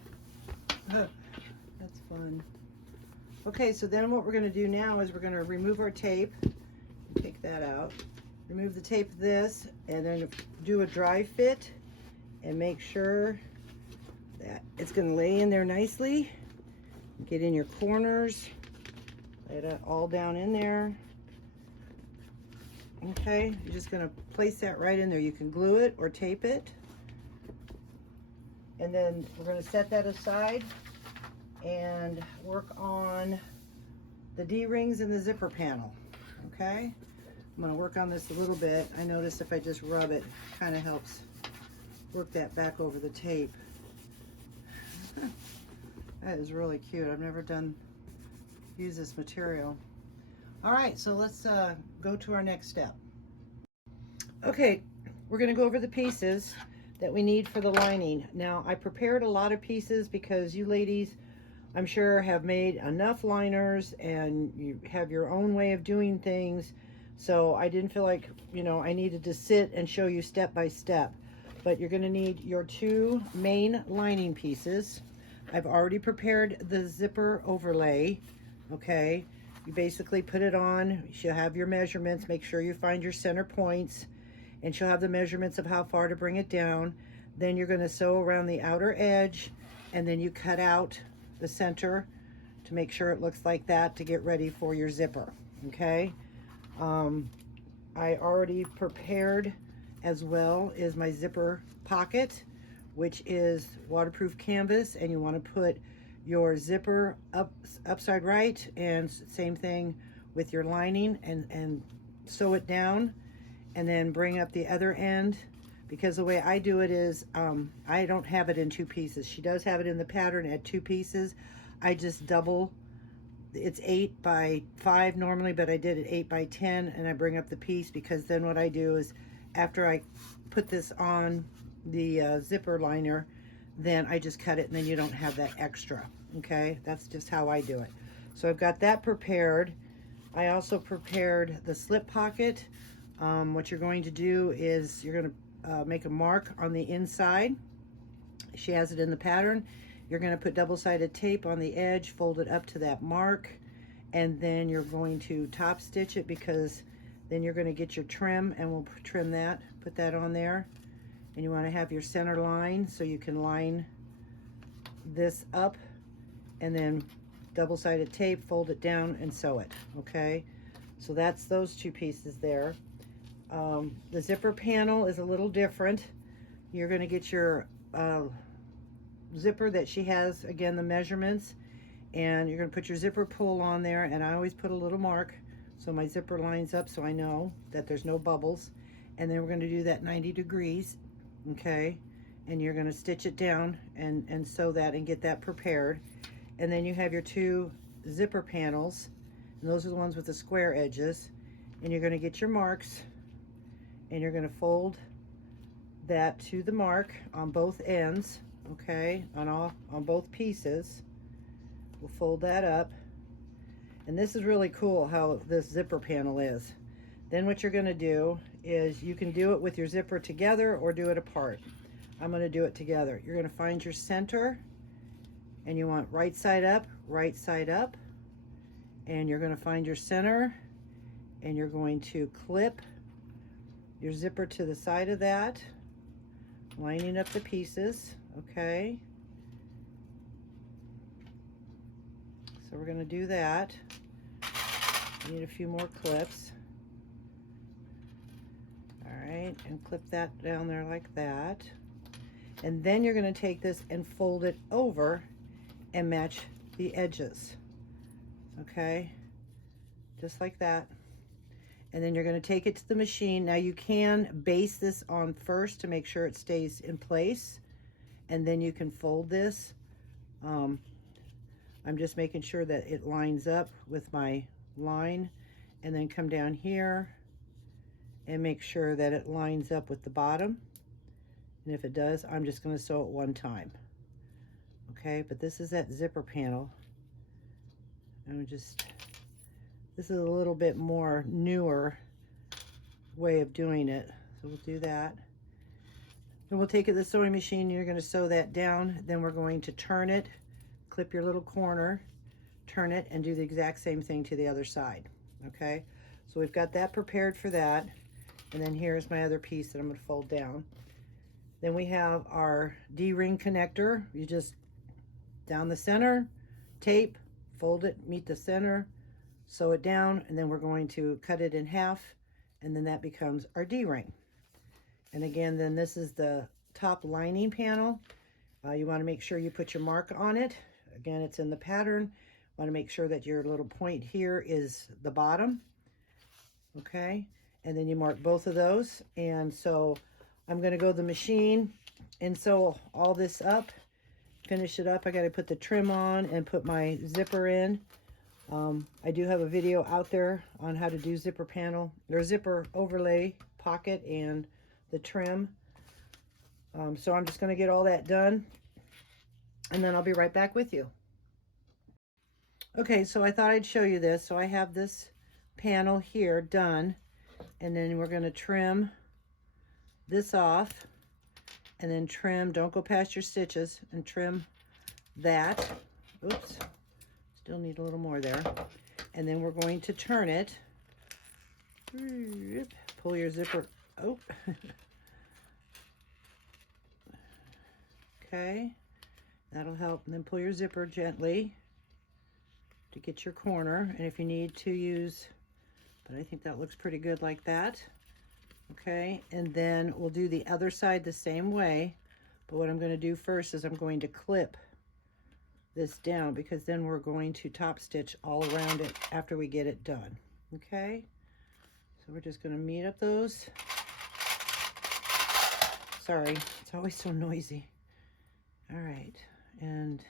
That's fun. Okay, so then what we're going to do now is we're going to remove our tape. Take that out. Remove the tape of this, and then do a dry fit and make sure that it's going to lay in there nicely. Get in your corners. Lay it all down in there. Okay, you're just going to place that right in there. You can glue it or tape it. And then we're going to set that aside and work on the D-rings and the zipper panel. Okay, I'm going to work on this a little bit. I noticed if I just rub it, kind of helps work that back over the tape. That is really cute. I've never used this material. All right, so let's go to our next step. Okay, we're going to go over the pieces that we need for the lining. Now, I prepared a lot of pieces because you ladies, I'm sure, have made enough liners and you have your own way of doing things. So I didn't feel like, I needed to sit and show you step by step. But you're going to need your 2 main lining pieces. I've already prepared the zipper overlay. Okay, you basically put it on. She'll have your measurements. Make sure you find your center points, and she'll have the measurements of how far to bring it down. Then you're going to sew around the outer edge, and then you cut out the center to make sure it looks like that to get ready for your zipper. Okay, I already prepared as well is my zipper pocket, which is waterproof canvas, and you want to put your zipper upside right, and same thing with your lining, and sew it down, and then bring up the other end, because the way I do it is I don't have it in 2 pieces. She does have it in the pattern at 2 pieces. I just double. It's 8 by 5 normally, but I did it 8 by 10, and I bring up the piece, because then what I do is after I put this on the zipper liner, then I just cut it, and then you don't have that extra. Okay, that's just how I do it. So I've got that prepared. I also prepared the slip pocket. What you're going to do is you're going to make a mark on the inside. She has it in the pattern. You're going to put double-sided tape on the edge, fold it up to that mark, and then you're going to top stitch it, because then you're going to get your trim, and we'll trim that, put that on there. And you want to have your center line, so you can line this up, and then double-sided tape, fold it down, and sew it. Okay, so that's those 2 pieces there. The zipper panel is a little different. You're going to get your zipper that she has, again, the measurements, and you're going to put your zipper pull on there, and I always put a little mark so my zipper lines up, so I know that there's no bubbles. And then we're going to do that 90 degrees. Okay, and you're going to stitch it down and sew that and get that prepared. And then you have your 2 zipper panels, and those are the ones with the square edges, and you're going to get your marks, and you're going to fold that to the mark on both ends. Okay, on both pieces. We'll fold that up, and this is really cool how this zipper panel is. Then what you're going to do is you can do it with your zipper together or do it apart. I'm going to do it together. You're going to find your center, and you want right side up, and you're going to find your center, and you're going to clip your zipper to the side of that, lining up the pieces. Okay, so we're going to do that. Need a few more clips. All right, and clip that down there like that. And then you're going to take this and fold it over and match the edges. Okay, just like that. And then you're going to take it to the machine. Now you can base this on first to make sure it stays in place, and then you can fold this. I'm just making sure that it lines up with my line, and then come down here and make sure that it lines up with the bottom. And if it does, I'm just going to sew it one time. Okay, but this is that zipper panel. And this is a little bit more newer way of doing it. So we'll do that. Then we'll take it to the sewing machine. You're going to sew that down. Then we're going to turn it, clip your little corner, turn it, and do the exact same thing to the other side. Okay, so we've got that prepared for that. And then here's my other piece that I'm going to fold down. Then we have our D-ring connector. You just down the center, tape, fold it, meet the center, sew it down, and then we're going to cut it in half, and then that becomes our D-ring. And again, then this is the top lining panel. You want to make sure you put your mark on it. Again, it's in the pattern. Want to make sure that your little point here is the bottom. Okay, and then you mark both of those. And so I'm going to go to the machine and sew all this up, finish it up. I got to put the trim on and put my zipper in. I do have a video out there on how to do zipper panel or zipper overlay pocket and the trim. So I'm just going to get all that done, and then I'll be right back with you. Okay, so I thought I'd show you this. So I have this panel here done, and then we're going to trim this off, and then trim, don't go past your stitches, and trim that. Oops, still need a little more there. And then we're going to turn it. Pull your zipper, oh. Okay, that'll help. And then pull your zipper gently to get your corner. And if you need to use, but I think that looks pretty good like that. Okay, and then we'll do the other side the same way. But what I'm going to do first is I'm going to clip this down, because then we're going to top stitch all around it after we get it done. Okay, so we're just going to meet up those. Sorry, it's always so noisy. All right, and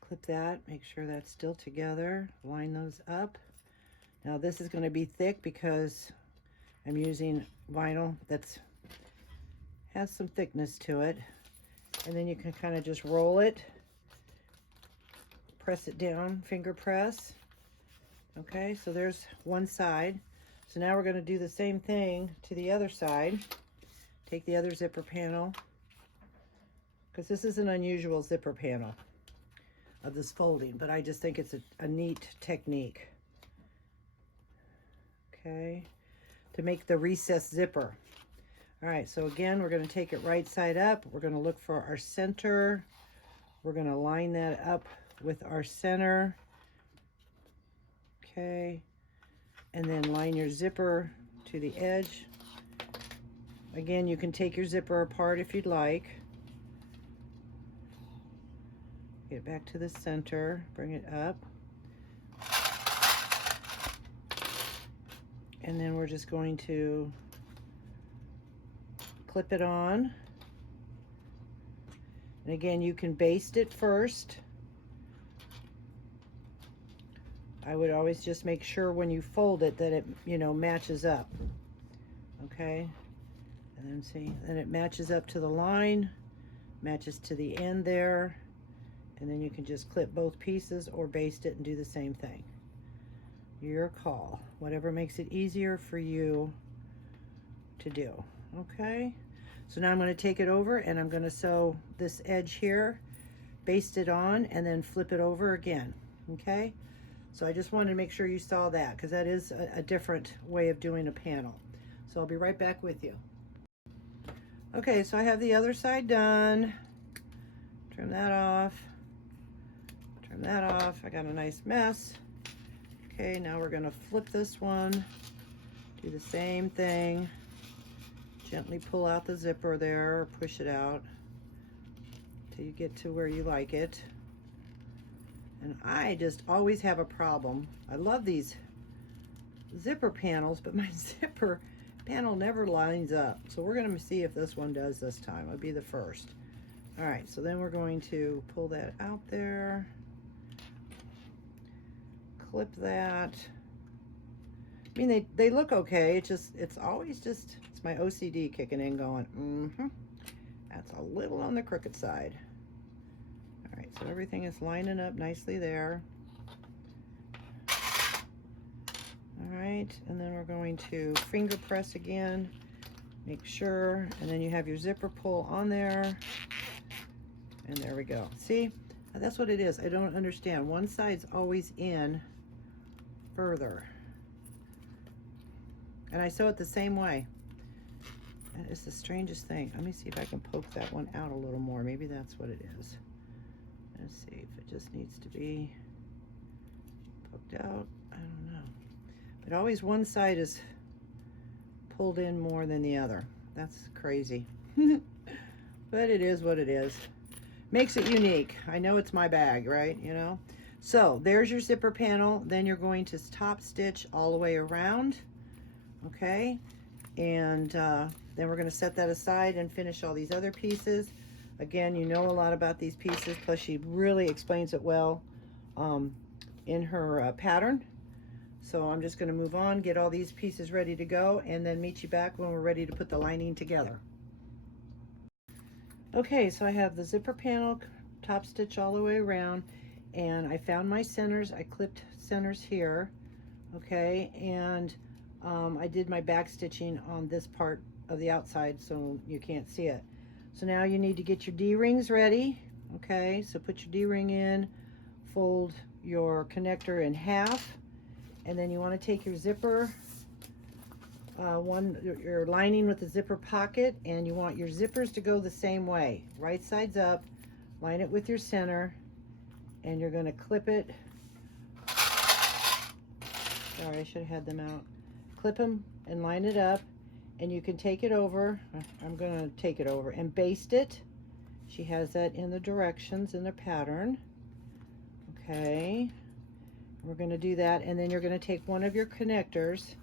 clip that, make sure that's still together, line those up. Now this is going to be thick because I'm using vinyl that's has some thickness to it. And then you can kind of just roll it, press it down, finger press. Okay, so there's one side. So now we're going to do the same thing to the other side. Take the other zipper panel, because this is an unusual zipper panel of this folding, but I just think it's a neat technique. Okay, to make the recessed zipper. All right, so again, we're going to take it right side up. We're going to look for our center. We're going to line that up with our center. Okay, and then line your zipper to the edge. Again, you can take your zipper apart if you'd like. Get back to the center, bring it up. And then we're just going to clip it on. And again, you can baste it first. I would always just make sure when you fold it that it, you know, matches up. Okay, and then see, then it matches up to the line, matches to the end there, and then you can just clip both pieces or baste it and do the same thing. Your call, whatever makes it easier for you to do. Okay, so now I'm going to take it over and I'm going to sew this edge here, baste it on, and then flip it over again. Okay, so I just wanted to make sure you saw that, because that is a different way of doing a panel. So I'll be right back with you. Okay, so I have the other side done. Trim that off. Trim that off. I got a nice mess. Okay, now we're going to flip this one Do the same thing. Gently pull out the zipper there, or push it out till you get to where you like it. And I just always have a problem. I love these zipper panels, but my zipper panel never lines up. So we're gonna see if this one does this time. It'll be the first. All right, so then we're going to pull that out there, clip that. I mean, they look okay. It's always just, it's my OCD kicking in going, that's a little on the crooked side. All right, so everything is lining up nicely there. All right, and then we're going to finger press again, make sure, and then you have your zipper pull on there. And there we go. See, that's what it is. I don't understand. One side's always in further. And I sew it the same way. That is the strangest thing. Let me see if I can poke that one out a little more. Maybe that's what it is. Let's see if it just needs to be poked out. I don't know. But always one side is pulled in more than the other. That's crazy. But it is what it is. Makes it unique. I know it's my bag, right? You know? So there's your zipper panel. Then you're going to top stitch all the way around. Okay? And then we're going to set that aside and finish all these other pieces. Again, you know a lot about these pieces, plus she really explains it well in her pattern. So I'm just going to move on, get all these pieces ready to go, and then meet you back when we're ready to put the lining together. Okay, so I have the zipper panel top stitch all the way around, and I found my centers. I clipped centers here, okay, and I did my back stitching on this part of the outside so you can't see it. So now you need to get your D-rings ready, okay, so put your D-ring in, fold your connector in half, and then you want to take your zipper, your lining with the zipper pocket, and you want your zippers to go the same way, right sides up, line it with your center, and you're going to clip it. Sorry, I should have had them out. Clip them and line it up, and you can take it over. I'm going to take it over and baste it. She has that in the directions in the pattern. Okay, we're going to do that, and then you're going to take one of your connectors,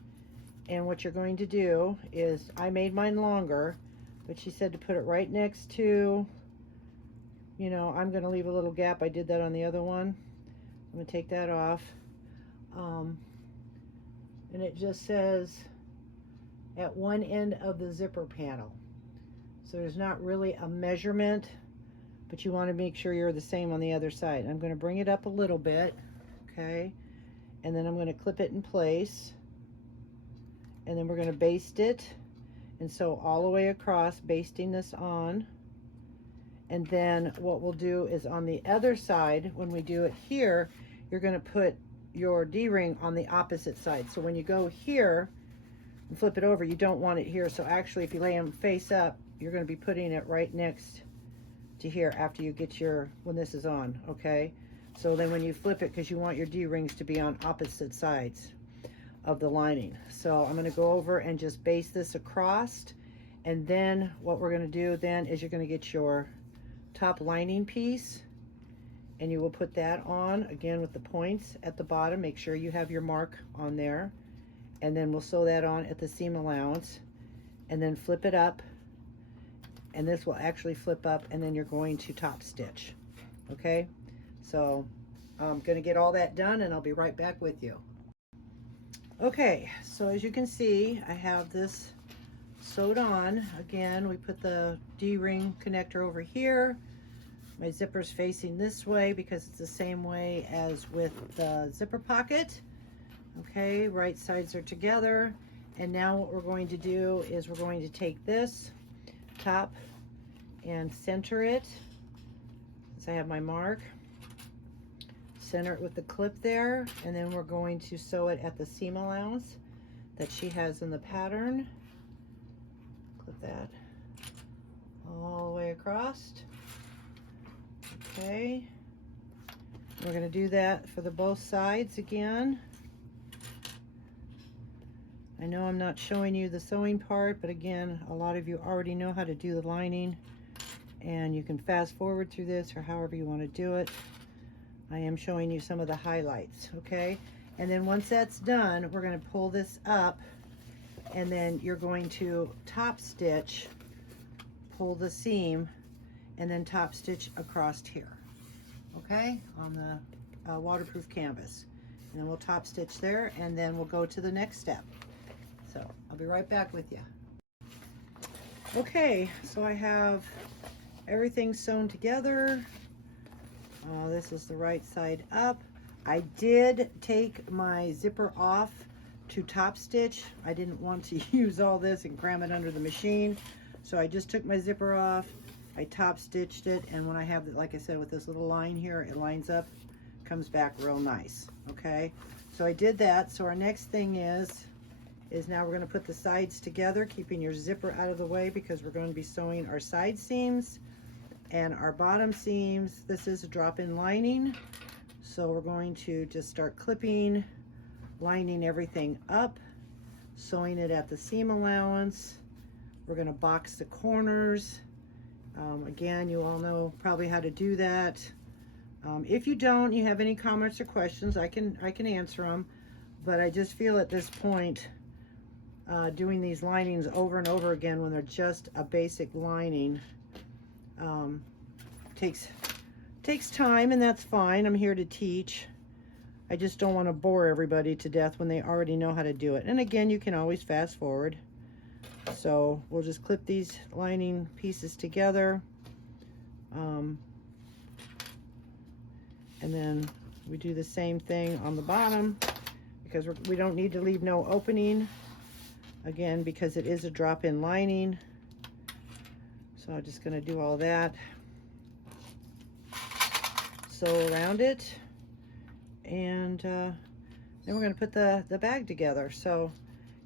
and what you're going to do is, I made mine longer, but she said to put it right next to, you know, I'm going to leave a little gap. I did that on the other one. I'm going to take that off. And it just says at one end of the zipper panel. So there's not really a measurement, but you want to make sure you're the same on the other side. I'm going to bring it up a little bit, okay, and then I'm going to clip it in place, and then we're going to baste it, and sew all the way across, basting this on. And then what we'll do is on the other side, when we do it here, you're going to put your D-ring on the opposite side. So when you go here and flip it over, you don't want it here. So actually, if you lay them face up, you're going to be putting it right next to here after you get your, when this is on, okay? So then when you flip it, because you want your D-rings to be on opposite sides of the lining. So I'm going to go over and just baste this across, and then what we're going to do then is you're going to get your top lining piece, and you will put that on again with the points at the bottom. Make sure you have your mark on there, and then we'll sew that on at the seam allowance, and then flip it up, and this will actually flip up, and then you're going to top stitch. Okay, so I'm going to get all that done, and I'll be right back with you. Okay, so as you can see, I have this sewed on. Again, we put the D-ring connector over here. My zipper's facing this way because it's the same way as with the zipper pocket. Okay, right sides are together. And now what we're going to do is we're going to take this top and center it. Since I have my mark, center it with the clip there, and then we're going to sew it at the seam allowance that she has in the pattern. Clip that all the way across. Okay, we're going to do that for the both sides again. I know I'm not showing you the sewing part, but again, a lot of you already know how to do the lining, and you can fast forward through this or however you want to do it. I am showing you some of the highlights, okay? And then once that's done, we're going to pull this up, and then you're going to top stitch, pull the seam, and then top stitch across here, okay, on the waterproof canvas. And then we'll top stitch there, and then we'll go to the next step. So I'll be right back with you. Okay, so I have everything sewn together. This is the right side up. I did take my zipper off to top stitch. I didn't want to use all this and cram it under the machine, so I just took my zipper off. I top stitched it, and when I have it, like I said, with this little line here, it lines up, comes back real nice. Okay, so I did that. So our next thing is now we're going to put the sides together, keeping your zipper out of the way, because we're going to be sewing our side seams and our bottom seams. This is a drop-in lining, so we're going to just start clipping, lining everything up, sewing it at the seam allowance. We're going to box the corners. Again, you all know probably how to do that. If you don't, you have any comments or questions, I can answer them, but I just feel at this point, doing these linings over and over again when they're just a basic lining takes time, and that's fine. I'm here to teach. I just don't want to bore everybody to death when they already know how to do it. And again, you can always fast forward. So we'll just clip these lining pieces together, and then we do the same thing on the bottom, because we don't need to leave no opening, again, because it is a drop-in lining. So I'm just going to do all that, sew around it, and then we're going to put the bag together. So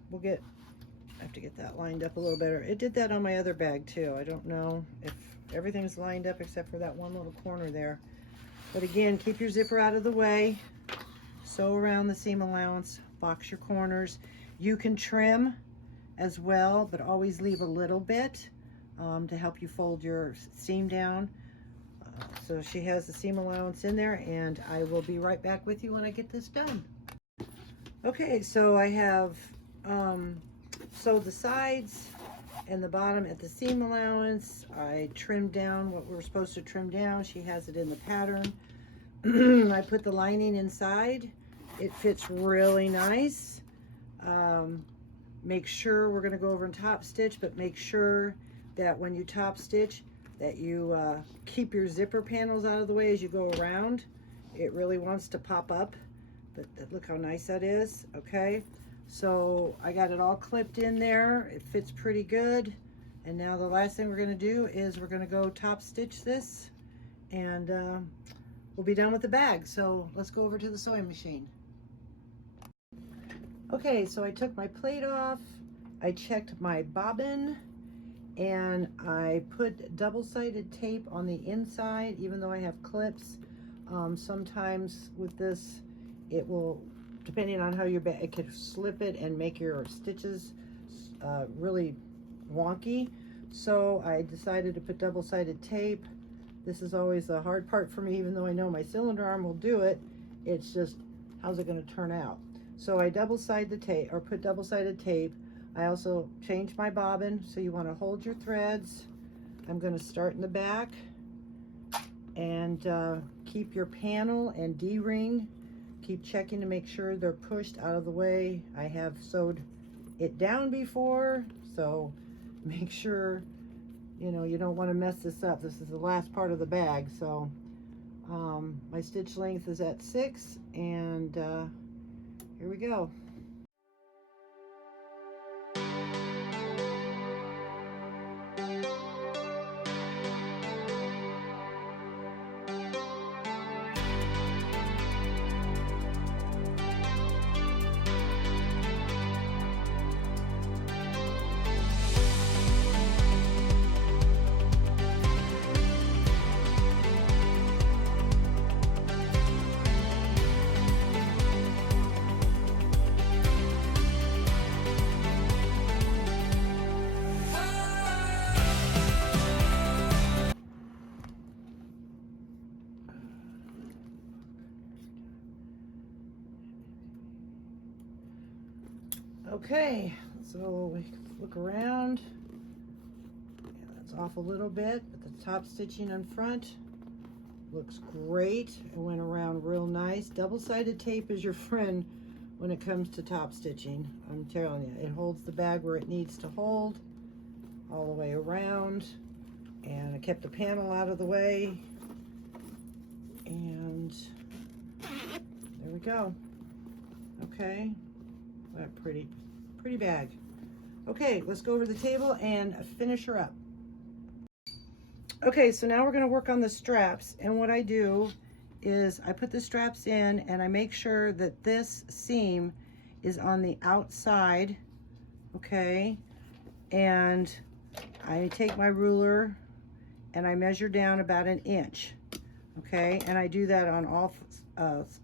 we'll I have to get that lined up a little better. It did that on my other bag too. I don't know if everything's lined up except for that one little corner there. But again, keep your zipper out of the way, sew around the seam allowance, box your corners. You can trim as well, but always leave a little bit to help you fold your seam down. So she has the seam allowance in there, and I will be right back with you when I get this done. Okay, so I have sewed the sides and the bottom at the seam allowance. I trimmed down what we're supposed to trim down. She has it in the pattern. I put the lining inside. It fits really nice. Make sure, we're going to go over and top stitch, but make sure that when you top stitch that you keep your zipper panels out of the way as you go around. It really wants to pop up, but look how nice that is. Okay, so I got it all clipped in there. It fits pretty good. And now the last thing we're going to do is we're going to go top stitch this, and we'll be done with the bag. So let's go over to the sewing machine. Okay, so I took my plate off, I checked my bobbin, and I put double-sided tape on the inside, even though I have clips. Sometimes with this, it will, depending on how it could slip it and make your stitches really wonky. So I decided to put double-sided tape. This is always the hard part for me, even though I know my cylinder arm will do it. It's just, how's it going to turn out? So I double-sided the tape, or put double-sided tape. I also changed my bobbin, so you want to hold your threads. I'm going to start in the back, and keep your panel and D-ring. Keep checking to make sure they're pushed out of the way. I have sewed it down before, so make sure, you know, you don't want to mess this up. This is the last part of the bag. So my stitch length is at 6, and here we go. Okay, so we look around. Yeah, that's off a little bit, but the top stitching in front looks great. It went around real nice. Double-sided tape is your friend when it comes to top stitching. I'm telling you, it holds the bag where it needs to hold all the way around. And I kept the panel out of the way. And there we go. Okay, that pretty bag. Okay, let's go over the table and finish her up. Okay, so now we're going to work on the straps, and what I do is I put the straps in and I make sure that this seam is on the outside, okay, and I take my ruler and I measure down about 1 inch, okay, and I do that on all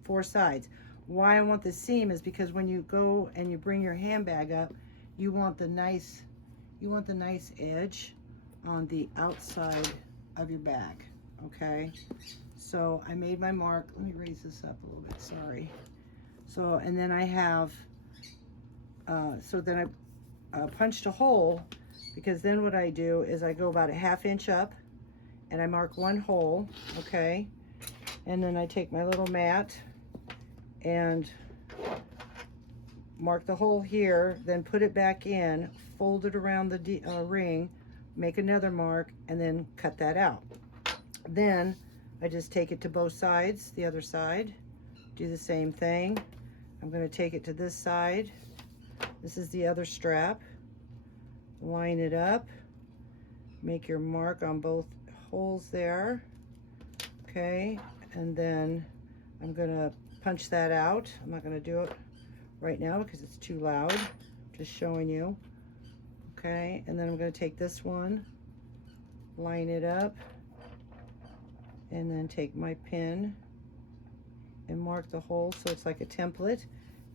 4 sides. Why I want the seam is because when you go and you bring your handbag up, you want the nice edge on the outside of your bag, okay? So I made my mark. Let me raise this up a little bit, sorry. So, and then I have, so then I punched a hole, because then what I do is I go about 1/2 inch up and I mark 1 hole, okay? And then I take my little mat and mark the hole here, then put it back in, fold it around the ring, make another mark, and then cut that out. Then I just take it to both sides, the other side, do the same thing. I'm going to take it to this side. This is the other strap. Line it up, make your mark on both holes there, okay, and then I'm going to punch that out. I'm not going to do it right now because it's too loud, just showing you, okay, and then I'm going to take this one, line it up, and then take my pin and mark the hole so it's like a template,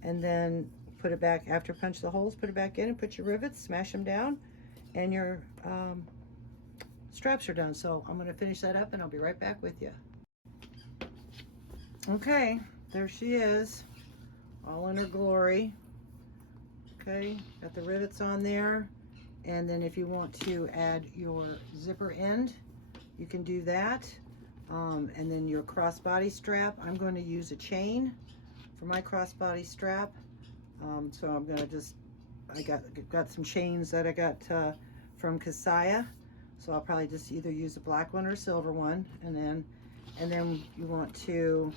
and then put it back. After punch the holes, put it back in and put your rivets, smash them down, and your straps are done. So I'm going to finish that up and I'll be right back with you. Okay, there she is, all in her glory. Okay, got the rivets on there, and then if you want to add your zipper end, you can do that. And then your crossbody strap, I'm going to use a chain for my crossbody strap. So I'm going to just, I got some chains that I got from Kasaya, so I'll probably just either use a black one or a silver one, and then you want to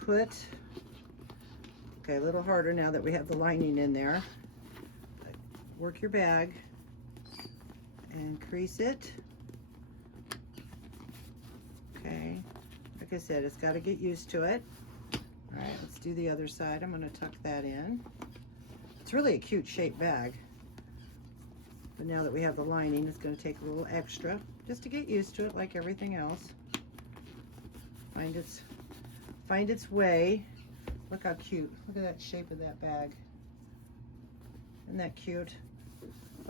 put, okay, a little harder now that we have the lining in there, work your bag and crease it. Okay, like I said, it's got to get used to it. All right, let's do the other side. I'm going to tuck that in. It's really a cute shaped bag, but now that we have the lining, it's going to take a little extra just to get used to it, like everything else. Find its way. Look how cute. Look at that shape of that bag. Isn't that cute?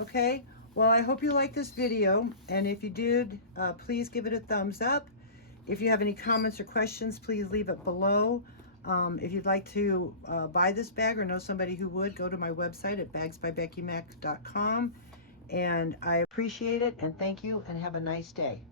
Okay, well, I hope you liked this video, and if you did, please give it a thumbs up. If you have any comments or questions, please leave it below. If you'd like to buy this bag or know somebody who would, go to my website at bagsbybeckymac.com. And I appreciate it, and thank you, and have a nice day.